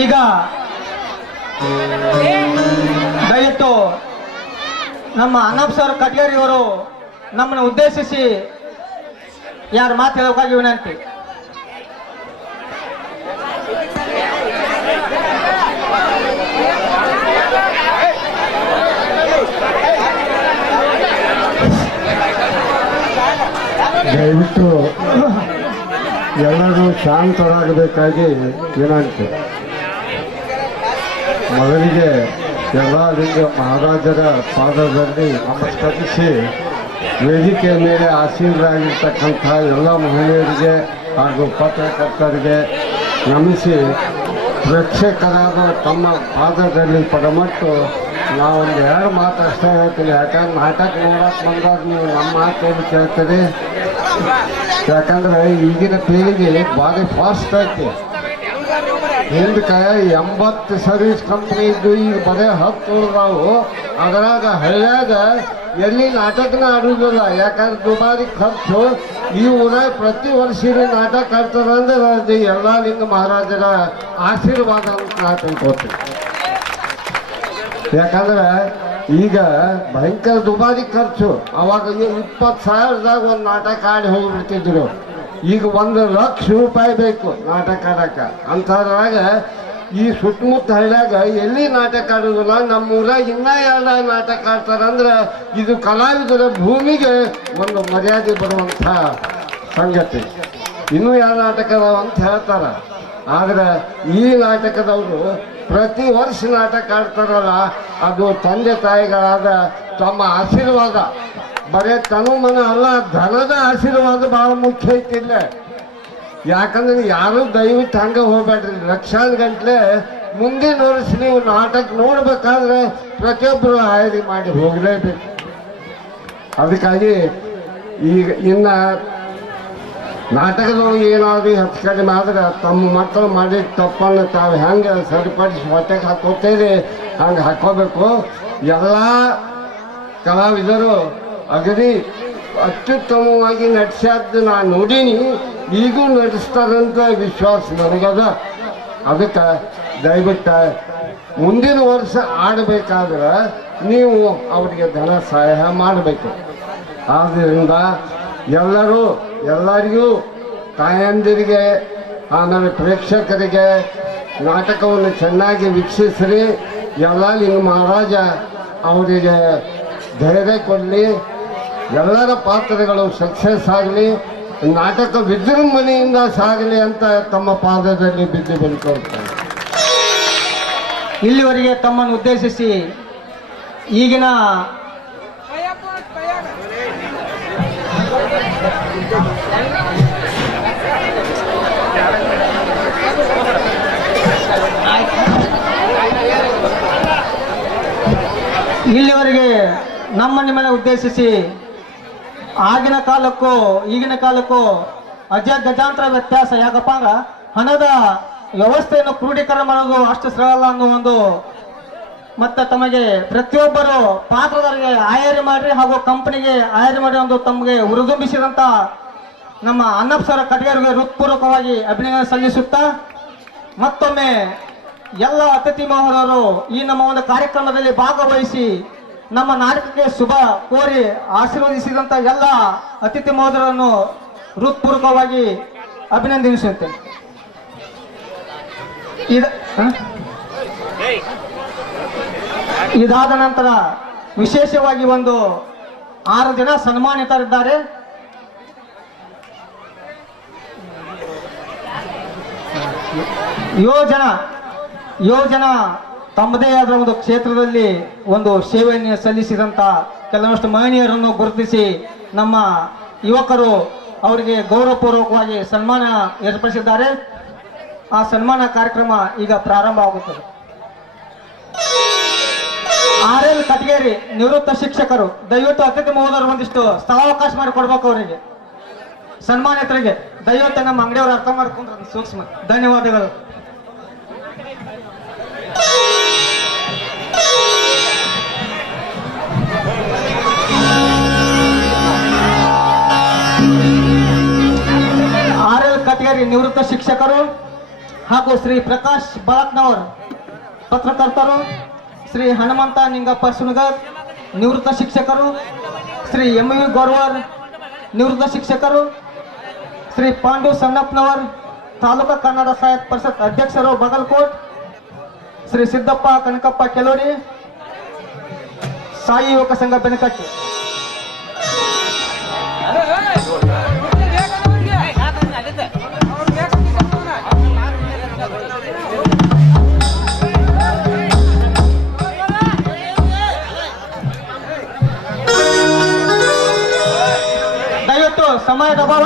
ಈಗ ದಯವಿಟ್ಟು ನಮ್ಮ ಅನಪ್ ಸರ್ ಕಟ್ಗೇರಿ ಅವರು ನಮ್ಮನ್ನು ಉದ್ದೇಶಿಸಿ ಯಾರು ಮಾತು ಹೇಳೋಕ್ಕಾಗಿ ವಿನಂತಿ. ದಯವಿಟ್ಟು ಎಲ್ಲರೂ ಶಾಂತರಾಗಬೇಕಾಗಿ ವಿನಂತಿ. ಮೊದಲಿಗೆ ಎಲ್ಲ ಲಿಂಗ ಮಹಾರಾಜರ ಪಾದದಲ್ಲಿ ನಮಸ್ಕರಿಸಿ ವೇದಿಕೆಯ ಮೇಲೆ ಆಸೀನರಾಗಿರ್ತಕ್ಕಂಥ ಎಲ್ಲ ಮಹಿಳೆಯರಿಗೆ ಹಾಗೂ ಪತ್ರಕರ್ತರಿಗೆ ನಮಿಸಿ ಪ್ರೇಕ್ಷಕರಾದ ತಮ್ಮ ಪಾದದಲ್ಲಿ ಪಡಮಟ್ಟು ನಾವೊಂದು ಎರಡು ಮಾತು ಅಷ್ಟೇ ಹೇಳ್ತೀನಿ. ಯಾಕಂದ್ರೆ ನಾಟಕ ನೋಡಕ್ಕೆ ಬಂದಾಗ ನೀವು ನಮ್ಮ ಮಾತೇನು ಕೇಳ್ತೀರಿ. ಯಾಕಂದ್ರೆ ಈಗಿನ ಪೀಳಿಗೆ ಭಾಳ ಫಾಸ್ಟ್ ಐತಿ. ಹಿಂದಕ್ಕೆ 80 ಸರ್ವಿಸ್ ಕಂಪ್ನಿ ಇದ್ದು ಈಗ ಬರೀ 10 ಉಳಿದಾವು. ಅದರಾಗ ಹಳ್ಳ್ಯಾಗ ಎಲ್ಲಿ ನಾಟಕನ ಆಡೋದಿಲ್ಲ. ಯಾಕಂದ್ರೆ ದುಬಾರಿ ಖರ್ಚು. ಈ ಊರಾಗ ಪ್ರತಿ ವರ್ಷ ನಾಟಕ ಆಡ್ತಾರಂದ್ರೆ ಅದು ಎಲ್ಲ ಲಿಂಗ ಮಹಾರಾಜರ ಆಶೀರ್ವಾದ ಅಂತ ನಾ ತಿಳ್ಕೊತೀನಿ. ಯಾಕಂದ್ರೆ ಈಗ ಭಯಂಕರ ದುಬಾರಿ ಖರ್ಚು. ಅವಾಗ 20,000ದಾಗ ಒಂದು ನಾಟಕ ಆಡಿ ಹೋಗ್ಬಿಡ್ತಿದ್ರು. ಈಗ 1,00,000 ಬೇಕು ನಾಟಕ ಆಡಕ. ಅಂಥದ್ರಾಗ ಈ ಸುತ್ತಮುತ್ತ ಹಳ್ಳ್ಯಾಗ ಎಲ್ಲಿ ನಾಟಕ ಆಡೋದಿಲ್ಲ. ನಮ್ಮೂರಾಗ ಇನ್ನೂ 2 ನಾಟಕ ಆಡ್ತಾರಂದ್ರೆ ಇದು ಕಲಾವಿದರ ಭೂಮಿಗೆ ಒಂದು ಮರ್ಯಾದೆ ಬರುವಂಥ ಸಂಗತಿ. ಇನ್ನೂ 2 ನಾಟಕ ಅದಾವ ಅಂತ ಹೇಳ್ತಾರೆ. ಆದ್ರೆ ಈ ನಾಟಕದವರು ಪ್ರತಿ ವರ್ಷ ನಾಟಕ ಆಡ್ತಾರಲ್ಲ, ಅದು ತಂದೆ ತಾಯಿಗಳಾದ ತಮ್ಮ ಆಶೀರ್ವಾದ. ಬರೇ ತನುಮನ ಅಲ್ಲ, ಧನದ ಆಶೀರ್ವಾದ ಭಾಳ ಮುಖ್ಯ ಐತಿಲ್ಲ. ಯಾಕಂದ್ರೆ ಯಾರು ದಯವಿಟ್ಟು ಹಂಗೆ ಹೋಗ್ಬೇಡ್ರಿ. ಲಕ್ಷಾಂತರ ಗಂಟ್ಲೆ ಮುಂದಿನ ವರ್ಷ ನೀವು ನಾಟಕ ನೋಡ್ಬೇಕಾದ್ರೆ ಪ್ರತಿಯೊಬ್ಬರು ಹಾಯರಿ ಮಾಡಿ ಹೋಗಲೇಬೇಕು. ಅದಕ್ಕಾಗಿ ಈಗ ಇನ್ನು ನಾಟಕದೊಳಗೆ ಏನಾದರೂ ಹೆಚ್ಚು ಕಡಿಮೆ ಆದ್ರೆ ತಮ್ಮ ಮಕ್ಕಳು ಮಾಡಿದ ತಪ್ಪನ್ನು ತಾವು ಹೆಂಗೆ ಸರಿಪಡಿಸಿ ಹೊಟ್ಟೆಗೆ ಹಾಕೋತೇವೆ ಹಂಗೆ ಹಾಕೋಬೇಕು. ಎಲ್ಲ ಕಲಾವಿದರು ಅಗದಿ ಅತ್ಯುತ್ತಮವಾಗಿ ನಟಿಸ್ಯಾದ್ದು ನಾನು ನೋಡೀನಿ, ಈಗೂ ನಡೆಸ್ತಾರಂತ ವಿಶ್ವಾಸ ನನಗದ. ಅದಕ್ಕೆ ದಯವಿಟ್ಟು ಮುಂದಿನ ವರ್ಷ ಆಡಬೇಕಾದ್ರೆ ನೀವು ಅವರಿಗೆ ಧನ ಸಹಾಯ ಮಾಡಬೇಕು. ಆದ್ದರಿಂದ ಎಲ್ಲರಿಗೂ ತಾಯಂದಿರಿಗೆ ಆಮೇಲೆ ಪ್ರೇಕ್ಷಕರಿಗೆ ನಾಟಕವನ್ನು ಚೆನ್ನಾಗಿ ವೀಕ್ಷಿಸ್ರಿ. ಎಲ್ಲ ನಿಮ್ಮ ಮಹಾರಾಜ ಅವರಿಗೆ ಧೈರ್ಯ ಕೊಡಲಿ, ಎಲ್ಲರ ಪಾತ್ರಗಳು ಸಕ್ಸಸ್ ಆಗಲಿ, ನಾಟಕ ವಿಜೃಂಭಣೆಯಿಂದ ಸಾಗಲಿ ಅಂತ ತಮ್ಮ ಪಾದದಲ್ಲಿ ಬಿದ್ದು ಬೆಳ್ಕೊಳ್ತಾರೆ. ಇಲ್ಲಿವರೆಗೆ ತಮ್ಮನ್ನು ಉದ್ದೇಶಿಸಿ ಈಗಿನ ನಿಮ್ಮನ್ನ ಉದ್ದೇಶಿಸಿ ಆಗಿನ ಕಾಲಕ್ಕೂ ಈಗಿನ ಕಾಲಕ್ಕೂ ಗಜಾಂತರ ವ್ಯತ್ಯಾಸ. ಯಾಕಪ್ಪ ಅಂದ್ರೆ ಹಣದ ವ್ಯವಸ್ಥೆಯನ್ನು ಕ್ರೋಢೀಕರಣ ಮಾಡೋದು ಅಷ್ಟು ಸರಳ ಅನ್ನೋ ಒಂದು, ಮತ್ತೆ ತಮಗೆ ಪ್ರತಿಯೊಬ್ಬರು ಪಾತ್ರಧಾರಿಗೆ ಆಯಾರಿ ಮಾಡ್ರಿ ಹಾಗೂ ಕಂಪನಿಗೆ ಆಯಾರಿ ಮಾಡಿ ಒಂದು ತಮಗೆ ಹುರಿದುಂಬಿಸಿದಂತ ನಮ್ಮ ಅನ್ನಪ್ಪ ಸರ್ ಕಟಗೇರಿಗೆ ಹೃತ್ಪೂರ್ವಕವಾಗಿ ಅಭಿನಂದನೆ ಸಲ್ಲಿಸುತ್ತಾ, ಮತ್ತೊಮ್ಮೆ ಎಲ್ಲ ಅತಿಥಿ ಮಹೋದಯರು ಈ ನಮ್ಮ ಒಂದು ಕಾರ್ಯಕ್ರಮದಲ್ಲಿ ಭಾಗವಹಿಸಿ ನಮ್ಮ ನಾಟಕಕ್ಕೆ ಶುಭ ಕೋರಿ ಆಶೀರ್ವದಿಸಿದಂತ ಎಲ್ಲ ಅತಿಥಿ ಮಹೋದಯರನ್ನು ಹೃತ್ಪೂರ್ವಕವಾಗಿ ಅಭಿನಂದಿಸುತ್ತೇನೆ. ಇದಾದ ನಂತರ ವಿಶೇಷವಾಗಿ ಒಂದು 6 ಜನ ಸನ್ಮಾನಿತರಿದ್ದಾರೆ. ಏಳು ಜನ ತಮ್ಮದೇ ಆದ ಒಂದು ಕ್ಷೇತ್ರದಲ್ಲಿ ಒಂದು ಸೇವೆಯನ್ನು ಸಲ್ಲಿಸಿದಂತ ಕೆಲವಷ್ಟು ಮಹನೀಯರನ್ನು ಗುರುತಿಸಿ ನಮ್ಮ ಯುವಕರು ಅವರಿಗೆ ಗೌರವಪೂರ್ವಕವಾಗಿ ಸನ್ಮಾನ ಏರ್ಪಡಿಸಿದ್ದಾರೆ. ಆ ಸನ್ಮಾನ ಕಾರ್ಯಕ್ರಮ ಈಗ ಪ್ರಾರಂಭ ಆಗುತ್ತದೆ. RL ಕಟಗೇರಿ ನಿವೃತ್ತ ಶಿಕ್ಷಕರು, ದಯವಿಟ್ಟು ಅತಿಥಿ ಮಹೋದಯರು ಒಂದಿಷ್ಟು ಸ್ಥಳಾವಕಾಶ ಮಾಡಿ ಕೊಡ್ಬೇಕು ಅವರಿಗೆ, ಸನ್ಮಾನಿತರಿಗೆ. ದಯವಿಟ್ಟು ನಮ್ಮ ಅಂಗಡಿಯವರು ಅರ್ಥ ಮಾಡ್ಕೊಂಡ್ರೆ ಸೂಕ್ಷ್ಮ. ಧನ್ಯವಾದಗಳು. RL ಕಟಗೇರಿ ನಿವೃತ್ತ ಶಿಕ್ಷಕರು ಹಾಗೂ ಶ್ರೀ ಪ್ರಕಾಶ್ ಬಾಳಕ್ನವರ್ ಪತ್ರಕರ್ತರು, ಶ್ರೀ ಹನುಮಂತ ನಿಂಗಪ್ಪ ಸುಣಗರ್ ನಿವೃತ್ತ ಶಿಕ್ಷಕರು, ಶ್ರೀ MV ಗೋರ್ವರ್ ನಿವೃತ್ತ ಶಿಕ್ಷಕರು, ಶ್ರೀ ಪಾಂಡು ಸಣ್ಣಪ್ಪನವರ್ ತಾಲೂಕಾ ಕನ್ನಡ ಸಾಹಿತ್ಯ ಪರಿಷತ್ ಅಧ್ಯಕ್ಷರು ಬಾಗಲಕೋಟ್, ಶ್ರೀ ಸಿದ್ದಪ್ಪ ಕನಕಪ್ಪ ಕೆಲೋಡಿ ಸಾಯಿ ಯುವಕ ಸಂಘ ಬೆನಕಟ್ಟಿ. ದಯವಿಟ್ಟು ಸಮಯದ ಅಭಾವ,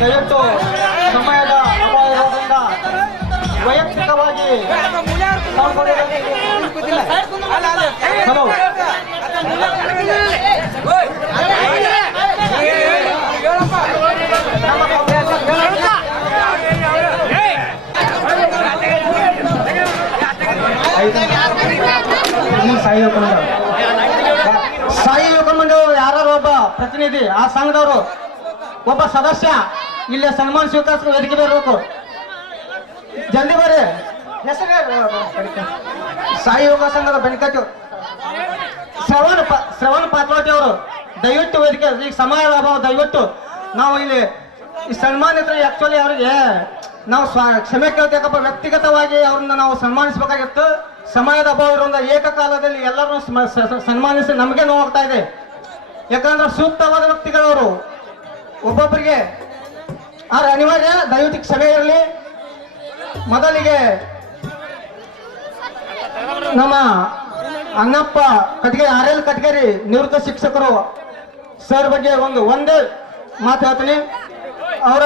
ದಯವಿಟ್ಟು ಸಮಯದ ಅಭಾವ ಇರೋದ್ರಿಂದ ವೈಯಕ್ತಿಕವಾಗಿ ಹಲೋ ಸಾಯಿ ಯುವಕ ಮಂಡಳಿ ಯಾರು ಒಬ್ಬ ಪ್ರತಿನಿಧಿ ಆ ಸಂಘದವರು ಒಬ್ಬ ಸದಸ್ಯ ಇಲ್ಲಿ ಸನ್ಮಾನ ಸ್ವೀಕರಿಸ ವೇದಿಕೆ ಬರಬೇಕು. ಜಲ್ದಿ ಬರ್ರಿ. ಹೆಸರು ಸಾಯಿ ಯುವಕ ಸಂಘದ ಬೆನಕಟ್ಟಿ ಶ್ರವಣ ಪಾತ್ರೋಟಿ ಅವರು ದಯವಿಟ್ಟು ವೇದಿಕೆ ಈಗ ಸಮಯದ ಅಭಾವ ದಯವಿಟ್ಟು ನಾವು ಇಲ್ಲಿ ಈ ಸನ್ಮಾನಿತರು ಆಕ್ಚುಲಿ ಅವರಿಗೆ ನಾವು ಕ್ಷಮೆ ಕೇಳ್ತೇಕಪ್ಪ. ವ್ಯಕ್ತಿಗತವಾಗಿ ಅವ್ರನ್ನ ನಾವು ಸನ್ಮಾನಿಸಬೇಕಾಗಿತ್ತು. ಸಮಯದ ಅಭಾವ ಇರೋದ್ರಿಂದ ಏಕಕಾಲದಲ್ಲಿ ಎಲ್ಲರನ್ನು ಸನ್ಮಾನಿಸಿ ನಮಗೆ ನೋವಾಗ್ತಾ ಇದೆ. ಯಾಕಂದ್ರೆ ಸೂಕ್ತವಾದ ವ್ಯಕ್ತಿಗಳವರು ಒಬ್ಬೊಬ್ಬರಿಗೆ ಆದ್ರೆ ಅನಿವಾರ್ಯ, ದಯವಿಟ್ಟು ಕ್ಷಮೆ ಇರಲಿ. ಮೊದಲಿಗೆ ನಮ್ಮ ಅಣ್ಣಪ್ಪ ಕಟ್ಗೇರಿ RL ಕಟ್ಗೇರಿ ನಿವೃತ್ತ ಶಿಕ್ಷಕರು ಸರ್ ಬಗ್ಗೆ ಒಂದೇ ಮಾತು ಹೇಳ್ತೀನಿ. ಅವರ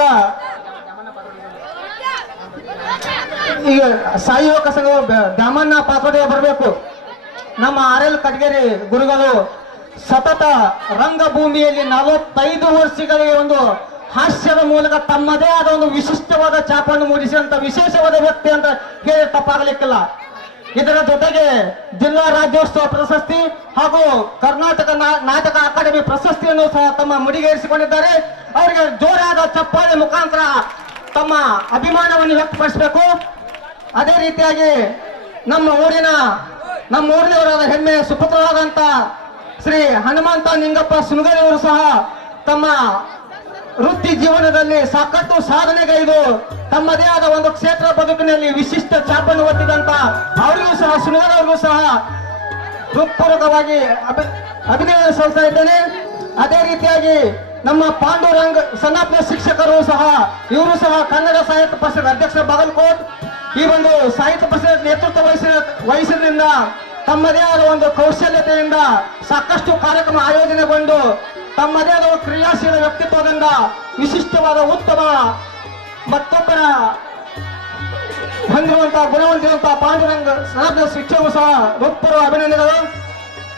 ಈಗ ಸಾಯಿ ಯುವಕ ಸಂಘ ದ್ಯಾಮಣ್ಣ ಪಾತ್ರೋಟಿಗೆ ಬರಬೇಕು. ನಮ್ಮ RL ಕಟ್ಗೇರಿ ಗುರುಗಳು ಸತತ ರಂಗಭೂಮಿಯಲ್ಲಿ 45 ವರ್ಷಗಳಿಗೆ ಹಾಸ್ಯದ ಮೂಲಕ ತಮ್ಮದೇ ಆದ ವಿಶಿಷ್ಟವಾದ ಛಾಪನ್ನು ಮೂಡಿಸಿದಂತ ವಿಶೇಷವಾದ ವ್ಯಕ್ತಿ ಅಂತ ಹೇಳಿ ತಪ್ಪಾಗಲಿಕ್ಕಿಲ್ಲ. ಇದರ ಜೊತೆಗೆ ಜಿಲ್ಲಾ ರಾಜ್ಯೋತ್ಸವ ಪ್ರಶಸ್ತಿ ಹಾಗೂ ಕರ್ನಾಟಕ ನಾಟಕ ಅಕಾಡೆಮಿ ಪ್ರಶಸ್ತಿಯನ್ನು ಸಹ ತಮ್ಮ ಮುಡಿಗೇರಿಸಿಕೊಂಡಿದ್ದಾರೆ. ಅವರಿಗೆ ಜೋರಾದ ಚಪ್ಪಾಳೆ ಮುಖಾಂತರ ತಮ್ಮ ಅಭಿಮಾನವನ್ನು ವ್ಯಕ್ತಪಡಿಸಬೇಕು. ಅದೇ ರೀತಿಯಾಗಿ ನಮ್ಮ ಊರಿನವರಾದ ಹೆಮ್ಮೆ ಸುಪುತ್ರರಾದಂತ ಶ್ರೀ ಹನುಮಂತ ನಿಂಗಪ್ಪ ಸುನಗರಿ ಅವರು ಸಹ ತಮ್ಮ ವೃತ್ತಿ ಜೀವನದಲ್ಲಿ ಸಾಕಷ್ಟು ಸಾಧನೆಗೈದು ತಮ್ಮದೇ ಆದ ಕ್ಷೇತ್ರ ಬದುಕಿನಲ್ಲಿ ವಿಶಿಷ್ಟ ಛಾಪನ್ನು ಒತ್ತಿದಂತ ಅವರಿಗೂ ಸಹ ಸುನಗರಿ ಅವರಿಗೂ ಸಹ ಹೃತ್ಪೂರ್ವಕವಾಗಿ ಅಭಿನಂದನೆ ಸಲ್ಲಿಸ್ತಾ ಇದ್ದೇನೆ. ಅದೇ ರೀತಿಯಾಗಿ ನಮ್ಮ ಪಾಂಡುರಂಗ್ ಸನ್ನಪ್ಪ ಶಿಕ್ಷಕರು ಸಹ ಇವರು ಸಹ ಕನ್ನಡ ಸಾಹಿತ್ಯ ಪರಿಷತ್ ಅಧ್ಯಕ್ಷ ಬಾಗಲಕೋಟ್ ಈ ಸಾಹಿತ್ಯ ಪರಿಷತ್ ನೇತೃತ್ವ ವಹಿಸಿದ್ರಿಂದ ತಮ್ಮದೇ ಆದ ಕೌಶಲ್ಯತೆಯಿಂದ ಸಾಕಷ್ಟು ಕಾರ್ಯಕ್ರಮ ಆಯೋಜನೆಗೊಂಡು ತಮ್ಮದೇ ಆದ ಕ್ರಿಯಾಶೀಲ ವ್ಯಕ್ತಿತ್ವದಿಂದ ವಿಶಿಷ್ಟವಾದ ಉತ್ತಮ ಮತ್ತೊಬ್ಬರ ಹೊಂದಿರುವಂತಹ ಗುಣವಂತಿರುವಂತಹ ಪಾಂಡುರಂಗ ಸನ್ನಪ್ಪ ಶಿಕ್ಷಕರು ಸಹ ಹೃತ್ಪೂರ್ವ ಅಭಿನಂದನೆಗಳು.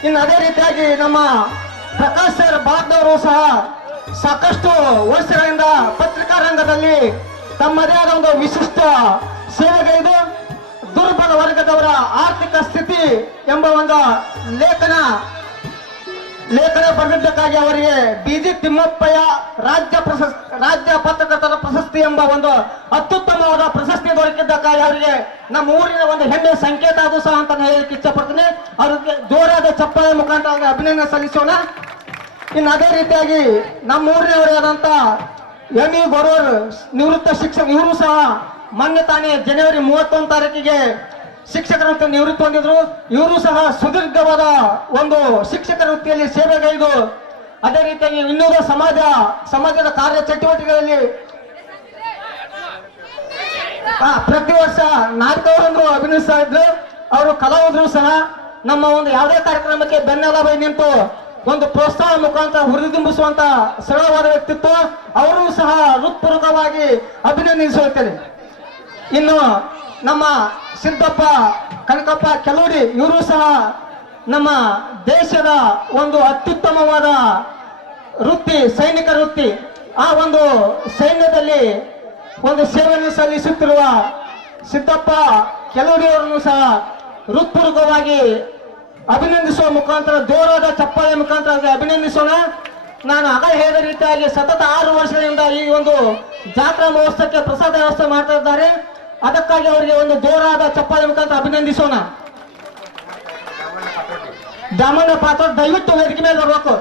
ಇನ್ನು ಅದೇ ರೀತಿಯಾಗಿ ನಮ್ಮ ಪ್ರಕಾಶ್ ಸರ್ ಬಾಗ್ದವರು ಸಹ ಸಾಕಷ್ಟು ವರ್ಷಗಳಿಂದ ಪತ್ರಿಕಾ ರಂಗದಲ್ಲಿ ತಮ್ಮದೇ ಆದ ವಿಶಿಷ್ಟ ಸೇವೆಗೈದು ದುರ್ಬಲ ವರ್ಗದವರ ಆರ್ಥಿಕ ಸ್ಥಿತಿ ಎಂಬ ಲೇಖನ ಬರೆದಿದ್ದಕ್ಕಾಗಿ ಅವರಿಗೆ BG ತಿಮ್ಮಪ್ಪಯ್ಯ ರಾಜ್ಯ ಪತ್ರಕರ್ತರ ಪ್ರಶಸ್ತಿ ಎಂಬ ಅತ್ಯುತ್ತಮವಾದ ಪ್ರಶಸ್ತಿ ದೊರಕಿದ್ದಕ್ಕಾಗಿ ಅವರಿಗೆ ನಮ್ಮ ಊರಿನ ಹೆಮ್ಮೆ ಸಂಕೇತ ಅದು ಸಹ ಅಂತ ಹೇಳಕ್ಕೆ ಇಷ್ಟಪಡ್ತೀನಿ. ಅವರಿಗೆ ಜೋರಾದ ಚಪ್ಪಾಳೆ ಮುಖಾಂತರ ಅವರಿಗೆ ಅಭಿನಂದನೆ ಸಲ್ಲಿಸೋಣ. ಇನ್ನು ಅದೇ ರೀತಿಯಾಗಿ ನಮ್ಮ ಊರಿನವರೇ ಆದಂತ ME ಗೊರೂರ್ ನಿವೃತ್ತ ಶಿಕ್ಷಕ ಇವರು ಸಹ ಮೊನ್ನೆ ತಾನೇ ಜನವರಿ 31 ತಾರೀಕಿಗೆ ಶಿಕ್ಷಕರ ವೃತ್ತಿ ನಿವೃತ್ತಿ ಹೊಂದಿದ್ರು. ಇವರು ಸಹ ಸುದೀರ್ಘವಾದ ಶಿಕ್ಷಕ ವೃತ್ತಿಯಲ್ಲಿ ಸೇವೆಗೈದು ಅದೇ ರೀತಿಯಾಗಿ ಇನ್ನೂರ ಸಮಾಜದ ಕಾರ್ಯ ಚಟುವಟಿಕೆಗಳಲ್ಲಿ ಪ್ರತಿ ವರ್ಷ ನಾಟಕವನ್ನು ಅಭಿನಯಿಸ್ತಾ ಇದ್ರು. ಅವರು ಕಲಾವಿದರು ಸಹ ನಮ್ಮ ಯಾವುದೇ ಕಾರ್ಯಕ್ರಮಕ್ಕೆ ಬೆನ್ನೆಲುಬಾಗಿ ನಿಂತು ಪ್ರೋತ್ಸಾಹ ಮುಖಾಂತರ ಹುರಿದುಂಬಿಸುವಂತ ಸರಳವಾದ ವ್ಯಕ್ತಿತ್ವ. ಅವರು ಸಹ ಹೃತ್ಪೂರ್ವಕವಾಗಿ ಅಭಿನಂದಿಸುತ್ತೇನೆ. ಇನ್ನು ನಮ್ಮ ಸಿದ್ದಪ್ಪ ಕನಕಪ್ಪ ಕೆಲೂಡಿ ಇವರು ಸಹ ನಮ್ಮ ದೇಶದ ಅತ್ಯುತ್ತಮವಾದ ವೃತ್ತಿ ಸೈನಿಕ ವೃತ್ತಿ ಆ ಸೈನ್ಯದಲ್ಲಿ ಸೇವೆಯನ್ನು ಸಲ್ಲಿಸುತ್ತಿರುವ ಸಿದ್ದಪ್ಪ ಕೆಲೂಡಿ ಅವರನ್ನು ಸಹ ಹೃತ್ಪೂರ್ವಕವಾಗಿ ಅಭಿನಂದಿಸುವ ಮುಖಾಂತರ ಜೋರಾದ ಚಪ್ಪಾಳೆ ಮುಖಾಂತರ ಅಭಿನಂದಿಸೋಣ. ನಾನು ಆಗ ಹೇಳಿದ ರೀತಿಯಾಗಿ ಸತತ 6 ವರ್ಷಗಳಿಂದ ಈ ಜಾತ್ರಾ ಮಹೋತ್ಸವಕ್ಕೆ ಪ್ರಸಾದ ವ್ಯವಸ್ಥೆ ಮಾಡ್ತಾ ಇದ್ದಾರೆ. ಅದಕ್ಕಾಗಿ ಅವರಿಗೆ ಜೋರಾದ ಚಪ್ಪಾಳೆ ಮುಖಾಂತರ ಅಭಿನಂದಿಸೋಣ. ದಾಮಣ್ಣ ಪಾತ್ರ ದಯವಿಟ್ಟು ವೇದಿಕೆ ಮೇಲೆ ಬರಬೇಕು.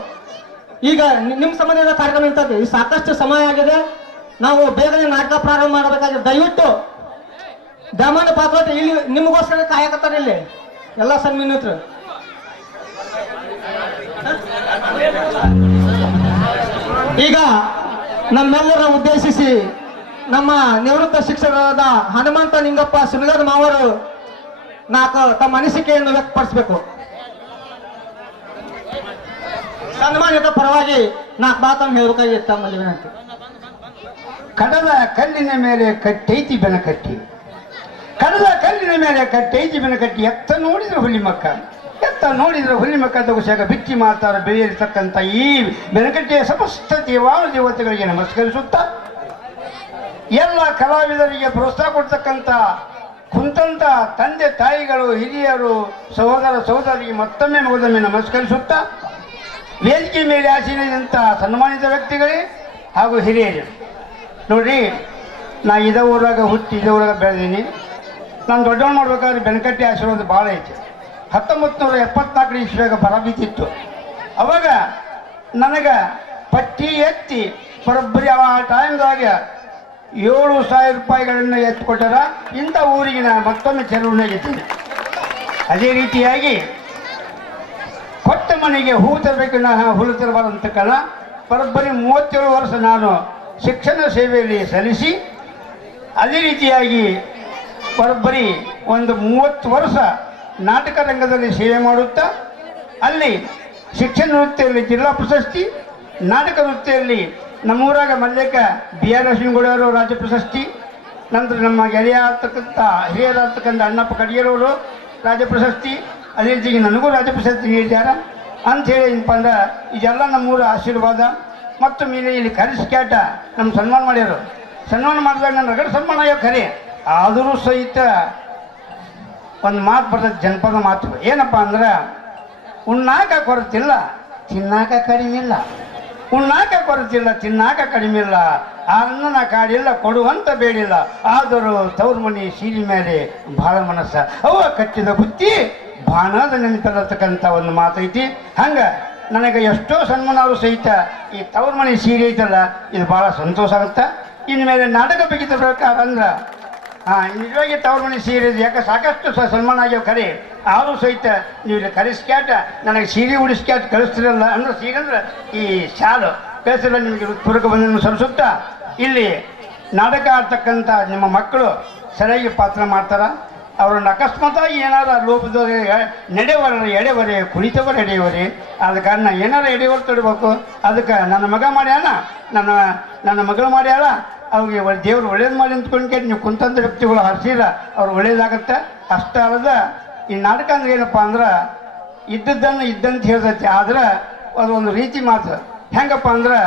ಈಗ ನಿಮ್ಮ ಸಂಬಂಧದ ಕಾರ್ಯಕ್ರಮ ಇರ್ತದೆ. ಈ ಸಾಕಷ್ಟು ಸಮಯ ಆಗಿದೆ, ನಾವು ಬೇಗನೆ ನಾಟಕ ಪ್ರಾರಂಭ ಮಾಡಬೇಕಾಗಿದೆ. ದಯವಿಟ್ಟು ದಾಮಣ್ಣ ಪಾತ್ರ ಇಲ್ಲಿ ನಿಮಗೋಸ್ಕರ ಕಾಯಕತ್ತಾರೆ ಇಲ್ಲಿ ಎಲ್ಲ ಸನ್ಮಾನಿತರು. ಈಗ ನಮ್ಮೆಲ್ಲರ ಉದ್ದೇಶಿಸಿ ನಮ್ಮ ನಿವೃತ್ತ ಶಿಕ್ಷಕರಾದ ಹನುಮಂತ ನಿಂಗಪ್ಪ ಸುನಗದ ಮಾವರು ತಮ್ಮ ಅನಿಸಿಕೆಯನ್ನು ವ್ಯಕ್ತಪಡಿಸಬೇಕು. ಸನ್ಮಾನಿತ ಪರವಾಗಿ 4 ಮಾತನ್ನು ಹೇಳಬೇಕಾಗಿ ತಮ್ಮಲ್ಲಿ ವಿನಂತಿ. ಕಡಲ ಕಲ್ಲಿನ ಮೇಲೆ ಕಟ್ಟೈತಿ ಬೆನಕಟ್ಟಿ, ಕಡಲ ಕಲ್ಲಿನ ಬೆನ್ನಿನ ಮೇಲೆ ಕಟ್ಟಿ ಜೀವನ ಕಟ್ಟಿ ಎತ್ತ ನೋಡಿದ್ರೆ ಹುಲಿ ಮಕ್ಕ, ಎತ್ತ ನೋಡಿದ್ರೆ ಹುಲಿ ಮಕ್ಕ ತಗೋಸಾಗ ಬಿಚ್ಚಿ ಮಾತಾಡ ಬೆಳೆಯಿರ್ತಕ್ಕಂಥ ಈ ಬೆನಕಟ್ಟೆಯ ಸಮಸ್ತ ದೇವಾನು ದೇವತೆಗಳಿಗೆ ನಮಸ್ಕರಿಸುತ್ತಾ ಎಲ್ಲ ಕಲಾವಿದರಿಗೆ ಪ್ರೋತ್ಸಾಹ ಕೊಡ್ತಕ್ಕಂಥ ಕುಂತಂತ ತಂದೆ ತಾಯಿಗಳು, ಹಿರಿಯರು, ಸಹೋದರ ಸಹೋದರಿಗೆ ಮತ್ತೊಮ್ಮೆ ಮೊದಲೊಮ್ಮೆ ನಮಸ್ಕರಿಸುತ್ತಾ ವೇದಿಕೆ ಮೇಲೆ ಆಸೀನದಂಥ ಸನ್ಮಾನಿತ ವ್ಯಕ್ತಿಗಳೇ ಹಾಗೂ ಹಿರಿಯರು, ನೋಡ್ರಿ, ನಾ ಇದೇ ಊರಾಗ ಹುಟ್ಟಿ ಇದೇ ಊರಾಗ ಬೆಳೆದೀನಿ. ನಾನು ದೊಡ್ಡವನು ಮಾಡ್ಬೇಕಾದ್ರೆ ಬೆನಕಟ್ಟೆ ಆಶೀರ್ವಾದ ಭಾಳ ಐತೆ. 1974 ಇಸ್ವಿಯಾಗ ಬರ ಬಿದ್ದಿತ್ತು. ಅವಾಗ ನನಗೆ ಪಟ್ಟಿ ಎತ್ತಿ ಬರೋಬ್ಬರಿ ಆ ಟೈಮ್ದಾಗ 7,000 ರೂಪಾಯಿಗಳನ್ನು ಎತ್ತು ಕೊಟ್ಟಾರ. ಇಂಥ ಊರಿಗೆ ನಾನು ಮತ್ತೊಮ್ಮೆ ಚಲುವಣೆಗಿದ್ದೀನಿ. ಅದೇ ರೀತಿಯಾಗಿ ಕೊಟ್ಟ ಮನೆಗೆ ಹೂ ತರಬೇಕು, ಹುಲ್ಲು ತರಬಾರಂತ ಕಾರಣ ಬರೋಬ್ಬರಿ 37 ವರ್ಷ ನಾನು ಶಿಕ್ಷಣ ಸೇವೆಯಲ್ಲಿ ಸಲ್ಲಿಸಿ, ಅದೇ ರೀತಿಯಾಗಿ ಬರೋಬ್ಬರಿ ಒಂದು 30 ವರ್ಷ ನಾಟಕ ರಂಗದಲ್ಲಿ ಸೇವೆ ಮಾಡುತ್ತಾ ಅಲ್ಲಿ ಶಿಕ್ಷಣ ವೃತ್ತಿಯಲ್ಲಿ ಜಿಲ್ಲಾ ಪ್ರಶಸ್ತಿ, ನಾಟಕ ವೃತ್ತಿಯಲ್ಲಿ ನಮ್ಮೂರಾಗ ಮಲ್ಲೇಕ BR ಲಕ್ಷ್ಮೀಗೌಡವರು ರಾಜ್ಯ ಪ್ರಶಸ್ತಿ, ನಂತರ ನಮ್ಮ ಗೆಳೆಯರಾಗ್ತಕ್ಕಂಥ ಹಿರಿಯರಾಗ್ತಕ್ಕಂಥ ಅಣ್ಣಪ್ಪ ಕಡಿಯರವರು ರಾಜ್ಯ ಪ್ರಶಸ್ತಿ, ಅದೇ ರೀತಿಗೆ ನನಗೂ ರಾಜ್ಯ ಪ್ರಶಸ್ತಿ ನೀಡಿದ್ದಾರೆ. ಅಂಥೇಳಿ ಏನಪ್ಪ ಅಂದ್ರೆ ಇದೆಲ್ಲ ನಮ್ಮೂರ ಆಶೀರ್ವಾದ. ಮತ್ತು ಮೇಲೆ ಇಲ್ಲಿ ಕರೆಸ್ಕ್ಯಾಟ ನಮ್ಮ ಸನ್ಮಾನ ಮಾಡ್ಯಾರು. ಸನ್ಮಾನ ಮಾಡಿದಾಗ ನನ್ನ ರಗಡ ಸನ್ಮಾನ ಆಗ್ಯಾವ ಖರೆ, ಆದರೂ ಸಹಿತ ಒಂದು ಮಾತು ಬರ್ತದೆ, ಜನಪದ ಮಾತು. ಏನಪ್ಪ ಅಂದ್ರೆ ಉಣ್ಣಾಕ ಕೊರತಿಲ್ಲ, ತಿನ್ನಾಕ ಕಡಿಮೆ ಇಲ್ಲ. ಉಣ್ಣಾಕ ಕೊರತಿಲ್ಲ, ತಿನ್ನಾಕ ಕಡಿಮೆ ಇಲ್ಲ. ಅನ್ನನ ಕಾಡಿಲ್ಲ, ಕೊಡುವಂತ ಬೇಡಿಲ್ಲ. ಆದರೂ ತವ್ರ ಮನೆ ಸೀರೆ ಮೇಲೆ ಭಾಳ ಮನಸ್ಸ, ಅವ ಕಟ್ಟಿದ ಬುತ್ತಿ ಬಾಣದ ನೆನಪಲ್ಲತಕ್ಕಂಥ ಒಂದು ಮಾತೈತಿ. ಹಂಗೆ ನನಗೆ ಎಷ್ಟೋ ಸನ್ಮಾನವರು ಸಹಿತ ಈ ತವ್ರ ಮನೆ ಸೀರೆ ಐತಲ್ಲ, ಇದು ಭಾಳ ಸಂತೋಷ ಆಗುತ್ತೆ. ಇನ್ಮೇಲೆ ನಾಟಕ ಬೇಕಿತ್ತಂದ್ರೆ ನಿಜವಾಗಿ ತವ್ರ ಮನೆ ಸೀರೆ ಇದೆ. ಯಾಕೆ ಸಾಕಷ್ಟು ಸನ್ಮಾನ ಆಗ್ಯಾವ ಖರೆ, ಆದರೂ ಸಹಿತ ನೀವು ಇಲ್ಲಿ ಕರೆಸ್ಕ್ಯಾಟ ನನಗೆ ಸೀರೆ ಉಡಿಸ್ಕ್ಯಾಟ್ ಕಳಿಸ್ತಿರಲ್ಲ ಅಂದ್ರೆ, ಸೀರೆ ಅಂದ್ರೆ ಈ ಶಾಲು ಕಳಿಸಿಲ್ಲ ನಿಮಗೆ ಪೂರಕ ಬಂದನ್ನು ಸಲ್ಲಿಸುತ್ತಾ ಇಲ್ಲಿ ನಾಟಕ ಆಡ್ತಕ್ಕಂಥ ನಿಮ್ಮ ಮಕ್ಕಳು ಸರಿಯಾಗಿ ಪಾತ್ರ ಮಾಡ್ತಾರೆ. ಅವ್ರನ್ನ ಅಕಸ್ಮಾತಾಗಿ ಏನಾರ ಲೋಪದವರೆ ನಡೆಯವರ ಎಡೆವರೆ, ಕುಳಿತವರ ಎಡೆಯವರೆ, ಆದ ಕಾರಣ ಏನಾರ ಎಡೆಯವರು ತಡಬೇಕು. ಅದಕ್ಕೆ ನನ್ನ ಮಗ ಮಾಡ್ಯಾನ, ನನ್ನ ಮಗಳು ಮಾಡ್ಯಾಳ, ಅವ್ರಿಗೆ ದೇವ್ರು ಒಳ್ಳೇದು ಮಾಡಿ ಅಂದ್ಕೊಂಡ್ಕೆ ನೀವು ಕುಂತಂಥ ವ್ಯಕ್ತಿಗಳು ಹರಿಸಿರ ಅವ್ರು ಒಳ್ಳೇದಾಗತ್ತೆ. ಅಷ್ಟೇ ಅಲ್ಲದ ಈ ನಾಟಕ ಅಂದ್ರೆ ಏನಪ್ಪ ಅಂದ್ರೆ ಇದ್ದದ್ದನ್ನು ಇದ್ದಂತ ಹೇಳ್ತೈತಿ. ಆದ್ರೆ ಅದೊಂದು ರೀತಿ ಮಾತು. ಹೆಂಗಪ್ಪ ಅಂದ್ರೆ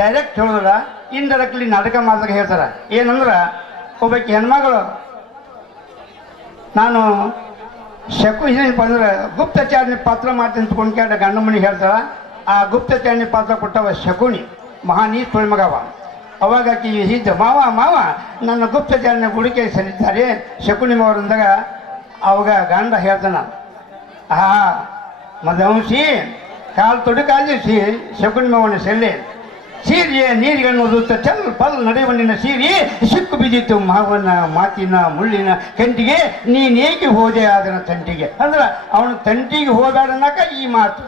ಡೈರೆಕ್ಟ್ ಹೇಳೋದಿಲ್ಲ, ಇಂಡೈರೆಕ್ಟ್ಲಿ ನಾಟಕ ಮಾಡಿದಾಗ ಹೇಳ್ತಾರೆ. ಏನಂದ್ರೆ ಒಬ್ಬಾಕಿ ಹೆಣ್ಮಗಳು, ನಾನು ಏನಪ್ಪ ಅಂದ್ರೆ ಗುಪ್ತಚಾರಣಿ ಪಾತ್ರ ಮಾಡ್ತೀನಿ ಅಂದ್ಕೊಂಡ್ಕೆ ಗಂಡ ಮನೆಗೆ ಹೇಳ್ತಾಳೆ. ಆ ಗುಪ್ತಚಾರಣಿ ಪಾತ್ರ ಕೊಟ್ಟವ ಶಕುನಿ, ಮಹಾನೀಸ್ ಮಗವ. ಅವಾಗ ಆಕಿ ಹಿದ್ದ ಮಾವ ನನ್ನ ಗುಪ್ತಚಾರಣ ಗುಡಿಕೆ ಸಲ್ಲಿದ್ದಾರೆ ಶಕುನಿ ಮಾವರಂದಾಗ. ಅವಾಗ ಗಂಡ ಹೇಳ್ತಾನ, ಮದವಂಶಿ ಕಾಲು ತೊಡಕಾಲಿಸಿ ಶಕುನಿ ಮಾವನ ಸೆಲ್ಲೆ ಸೀರೆ ನೀರಿಗಣ್ಣೋದು ಚಲ್ ಪಲ್ ನಡೆಯುವಣ್ಣಿನ ಸೀರೆ ಸಿಕ್ಕು ಬಿದ್ದಿತ್ತು ಮಾವನ ಮಾತಿನ ಮುಳ್ಳಿನ ಕಂಟಿಗೆ, ನೀನೇಕೆ ಹೋದೆ ಅದರ ತಂಟಿಗೆ. ಅಂದ್ರೆ ಅವನ ತಂಟಿಗೆ ಹೋಗಬೇಡ ಅನ್ನಕ ಈ ಮಾತು.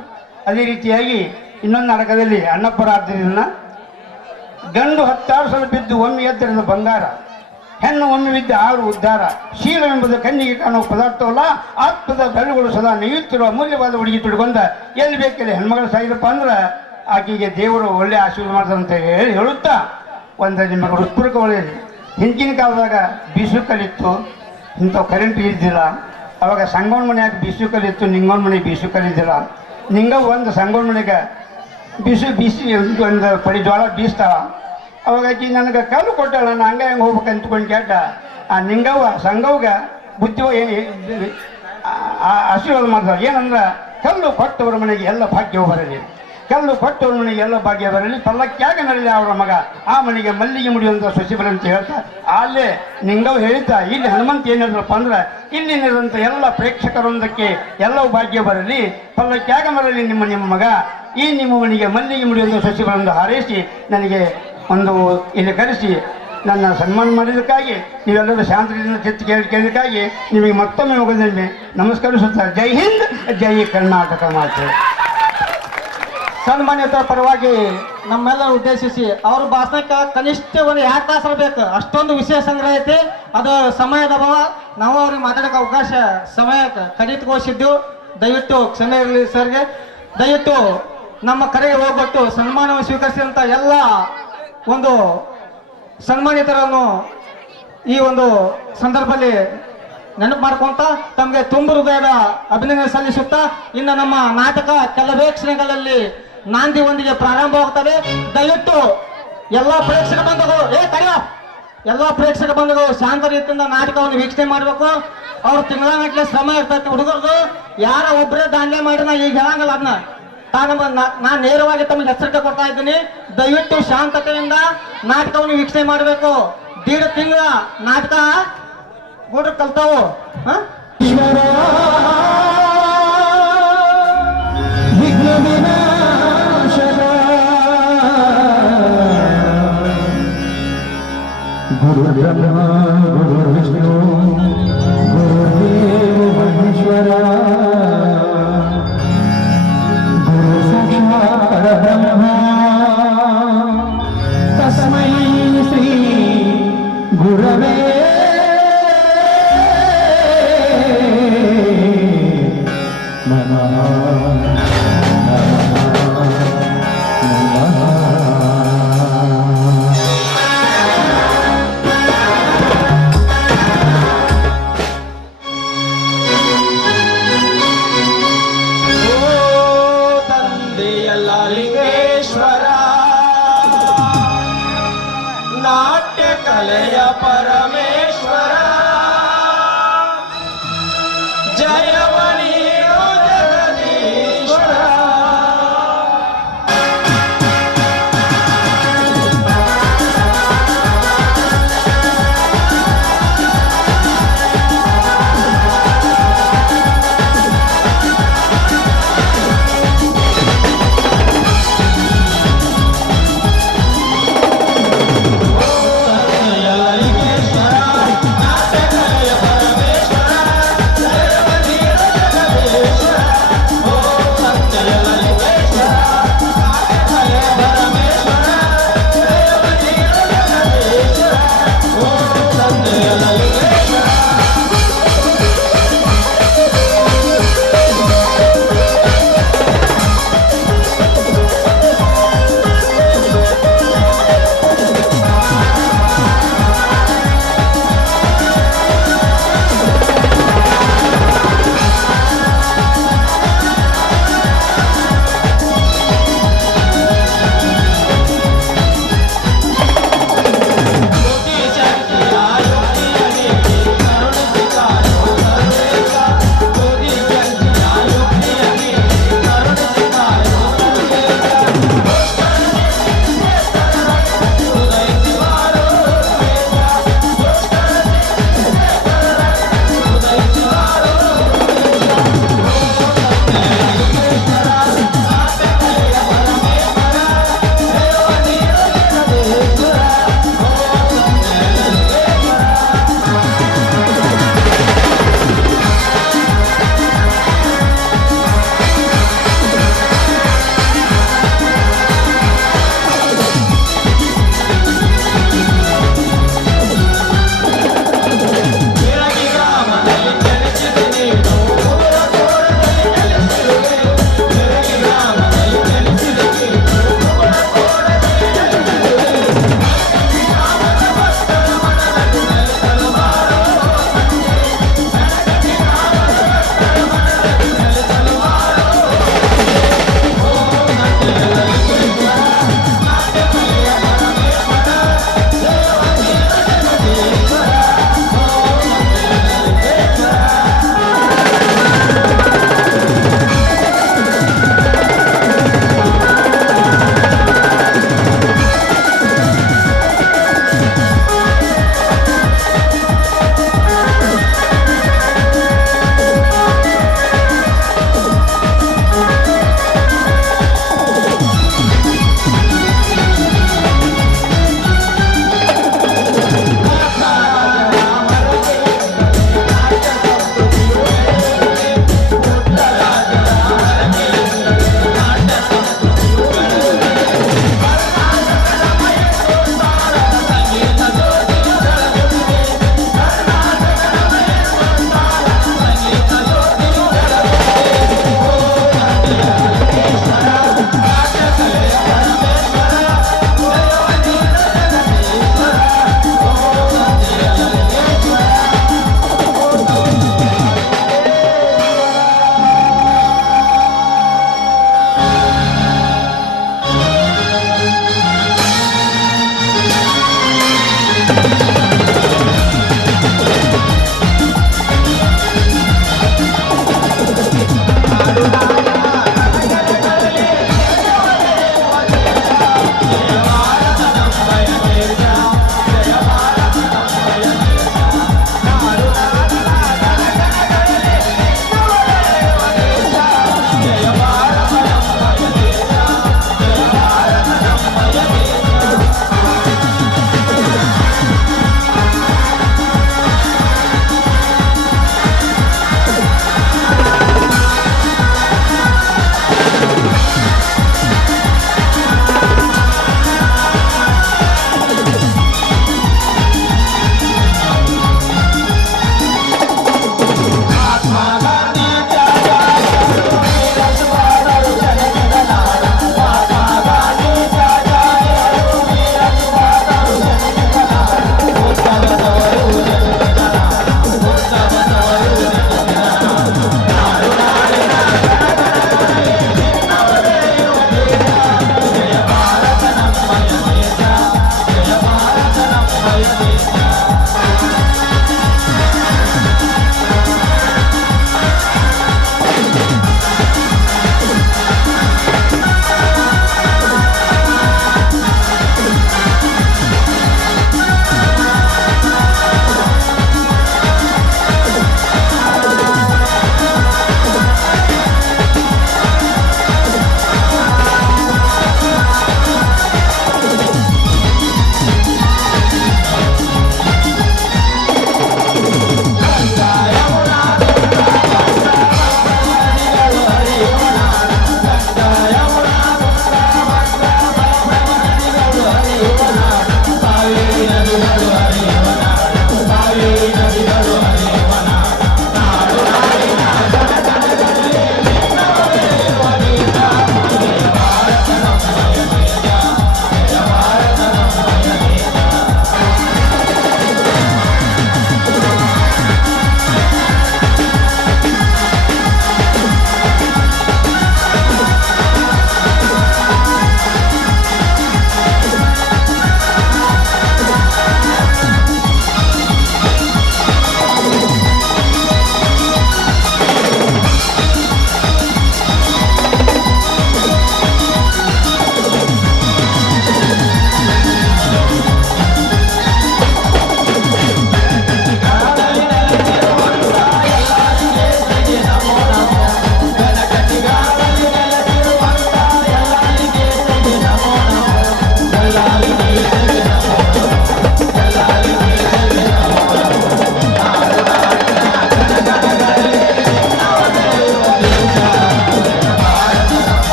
ಅದೇ ರೀತಿಯಾಗಿ ಇನ್ನೊಂದು ನಾಟಕದಲ್ಲಿ ಅಣ್ಣಪ್ಪರಾದ್ದರಿಂದ ಗಂಡು 10,000 ಸಲ ಬಿದ್ದು ಒಮ್ಮೆ ಎದ್ದರದ ಬಂಗಾರ, ಹೆಣ್ಣು ಒಮ್ಮೆ ಬಿದ್ದು 6 ಉದ್ಧಾರ. ಶೀಲವೆಂಬುದು ಕಣ್ಣಿಗೆ ಕಾಣುವ ಪದಾರ್ಥವಲ್ಲ, ಆತ್ಮದ ಬೆರಳುಗಳು ಸದಾ ನೆಯ್ಯುತ್ತಿರುವ ಅಮೂಲ್ಯವಾದ ಹುಡುಗಿ ತುಡ್ಕೊಂಡ ಎಲ್ಲಿ ಬೇಕಲ್ಲಿ ಹೆಣ್ಮಗಳು ಸಾಗಿರಪ್ಪ ಅಂದ್ರೆ ಆಕೆಗೆ ದೇವರು ಒಳ್ಳೆ ಆಶೀರ್ವಾದ ಮಾಡ್ತಾರಂತ ಹೇಳುತ್ತಾ ಒಂದು ನಿಮಗೆ ಹೃತ್ಪೂರ್ವಕ ಒಳ್ಳೆಯದು. ಹಿಂದಿನ ಕಾಲದಾಗ ಬೀಸು ಕಲಿತ್ತು, ಇಂಥವು ಕರೆಂಟ್ ಇದ್ದಿಲ್ಲ. ಅವಾಗ ಸಂಗವನ ಮನೆಯಾಗ ಬೀಸು ಕಲಿತ್ತು, ನಿಂಗವನ ಮನೆಗೆ ಬೀಸು ಕಲಿದ್ದಿಲ್ಲ. ನಿಂಗ ಒಂದು ಸಂಗವನ ಮನೆಗೆ ಬಿಸಿ ಒಂದು ಪಡಿ ಜೋಳ ಬೀಸ್ತಾವ. ಅವಾಗ ಆಕಿ ನನಗೆ ಕಲ್ಲು ಕೊಟ್ಟಾಳ, ನಾನು ಹಂಗೆ ಹೆಂಗೆ ಹೋಗ್ಬೇಕು ಅಂದ್ಕೊಂಡು ಕೇಟ ಆ ನಿಂಗವ್ವ ಸಂಗವ್ಗ ಬುದ್ಧಿ ಆಶೀರ್ವಾದ ಮಾಡ್ತಾರೆ. ಏನಂದ್ರೆ ಕಲ್ಲು ಕೊಟ್ಟವ್ರ ಮನೆಗೆ ಎಲ್ಲ ಭಾಗ್ಯ ಬರಲಿ, ಕಲ್ಲು ಕೊಟ್ಟವ್ರ ಮನೆಗೆ ಎಲ್ಲ ಭಾಗ್ಯ ಬರಲಿ, ಪಲ್ಲಕ್ಕ್ಯಾಗ ನಡಲಿ ಅವರ ಮಗ ಆ ಮನೆಗೆ ಮಲ್ಲಿಗೆ ಮುಡಿಯುವಂಥ ಸೊಸಿಬಲ ಅಂತ ಹೇಳ್ತಾರೆ. ಅಲ್ಲೇ ನಿಂಗವ್ ಹೇಳಿದ್ದ. ಇಲ್ಲಿ ಹನುಮಂತ ಏನು ಹೇಳಿದ್ರಪ್ಪ ಅಂದ್ರೆ, ಇಲ್ಲಿನಿರಂಥ ಎಲ್ಲ ಪ್ರೇಕ್ಷಕರೊಂದಕ್ಕೆ ಎಲ್ಲವೂ ಭಾಗ್ಯ ಬರಲಿ, ಪಲ್ಲಕ್ಕ್ಯಾಗ ಬರಲಿ ನಿಮ್ಮ ಮಗ, ಈ ನಿಮ್ಮ ಮನೆಗೆ ಮಲ್ಲಿಗೆ ಮುಡಿಯುವಂಥ ಸಸಿಗಳನ್ನು ಹಾರೈಸಿ ನನಗೆ ಒಂದು ಇಲ್ಲಿ ಕರೆಸಿ ನನ್ನ ಸನ್ಮಾನ ಮಾಡಿದ್ದಕ್ಕಾಗಿ, ನೀವೆಲ್ಲರೂ ಶಾಂತದಿಂದ ಚಿತ್ತ ಕೇಳಿದ್ದಕ್ಕಾಗಿ ನಿಮಗೆ ಮತ್ತೊಮ್ಮೆ ಹೋಗೋದಲ್ಲಿ ನಮಸ್ಕರಿಸುತ್ತಾರೆ. ಜೈ ಹಿಂದ್, ಜೈ ಕರ್ನಾಟಕ ಮಾತೆ. ಸನ್ಮಾನ್ಯತರ ಪರವಾಗಿ ನಮ್ಮೆಲ್ಲರೂ ಉದ್ದೇಶಿಸಿ ಅವ್ರ ಭಾಷಣಕ್ಕೆ ಕನಿಷ್ಠ ಒಂದು 2 ತಾಸು ಬೇಕು, ಅಷ್ಟೊಂದು ವಿಷಯ ಸಂಗ್ರಹ ಐತಿ. ಅದು ಸಮಯದ ಅಭಾವ, ನಾವು ಅವ್ರಿಗೆ ಮಾತಾಡೋಕೆ ಅವಕಾಶ ಸಮಯ ಕಡಿತಗೊಳಿಸಿದ್ದು. ದಯವಿಟ್ಟು ಕ್ಷಮೆ ಇರಲಿ ಸರ್ಗೆ. ದಯವಿಟ್ಟು ನಮ್ಮ ಕರೆಗೆ ಹೋಗ್ಬಿಟ್ಟು ಸನ್ಮಾನವನ್ನು ಸ್ವೀಕರಿಸಿದಂಥ ಎಲ್ಲ ಒಂದು ಸನ್ಮಾನಿತರನ್ನು ಈ ಒಂದು ಸಂದರ್ಭದಲ್ಲಿ ನೆನಪು ಮಾಡ್ಕೊಂತ ತಮಗೆ ತುಂಬು ಹೃದಯದ ಅಭಿನಂದನೆ ಸಲ್ಲಿಸುತ್ತಾ ಇನ್ನು ನಮ್ಮ ನಾಟಕ ಕೆಲವೇ ಕ್ಷಣಗಳಲ್ಲಿ ನಾಂದಿಯೊಂದಿಗೆ ಪ್ರಾರಂಭವಾಗುತ್ತದೆ. ದಯವಿಟ್ಟು ಎಲ್ಲಾ ಪ್ರೇಕ್ಷಕ ಬಂಧುಗಳು ಎಲ್ಲಾ ಪ್ರೇಕ್ಷಕ ಬಂಧುಗಳು ಶಾಂತ ರೀತಿಯಿಂದ ನಾಟಕವನ್ನು ವೀಕ್ಷಣೆ ಮಾಡಬೇಕು. ಅವ್ರು ತಿಂಗಳಗಟ್ಟಲೆ ಶ್ರಮ ಇರ್ತೈತಿ ಹುಡುಗರದು. ಯಾರ ಒಬ್ಬರೇ ದಾಂಡ್ಲೆ ಮಾಡಿ ನಾ ಈಗ ಹೇಳಂಗಲ್ಲ ಅದನ್ನ ನಾನು ನೇರವಾಗಿ ತಮಗೆ ಎಚ್ಚರಿಕೆ ಕೊಡ್ತಾ ಇದ್ದೀನಿ. ದಯವಿಟ್ಟು ಶಾಂತತೆಯಿಂದ ನಾಟಕವನ್ನು ವೀಕ್ಷಣೆ ಮಾಡಬೇಕು. 1.5 ತಿಂಗಳ ನಾಟಕ ಹುಡುಗರು ಕಲ್ತಾವು. ಈಶ್ವರ ವಿಘ್ನ ವಿನಾಶಕ ಗುರು ಬ್ರಹ್ಮ ಗುರು ವಿಷ್ಣು ಗುರುದೇವ ಮಹೇಶ್ವರ ಗುರು ಸಾಕ್ಷಾತ್ ಪರಬ್ರಹ್ಮ ತಸ್ಮೈ ಶ್ರೀ ಗುರವೇ ಲಿಂಗೇಶ್ವರ ನಾಟ್ಯ ಕಲೆಯ ಪರಮೇಶ್ವರ ಜಯವನೀರು ಜಗದೀಶ್ವರ ಲಿಂಗೇಶ್ವರ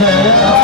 ಜಯ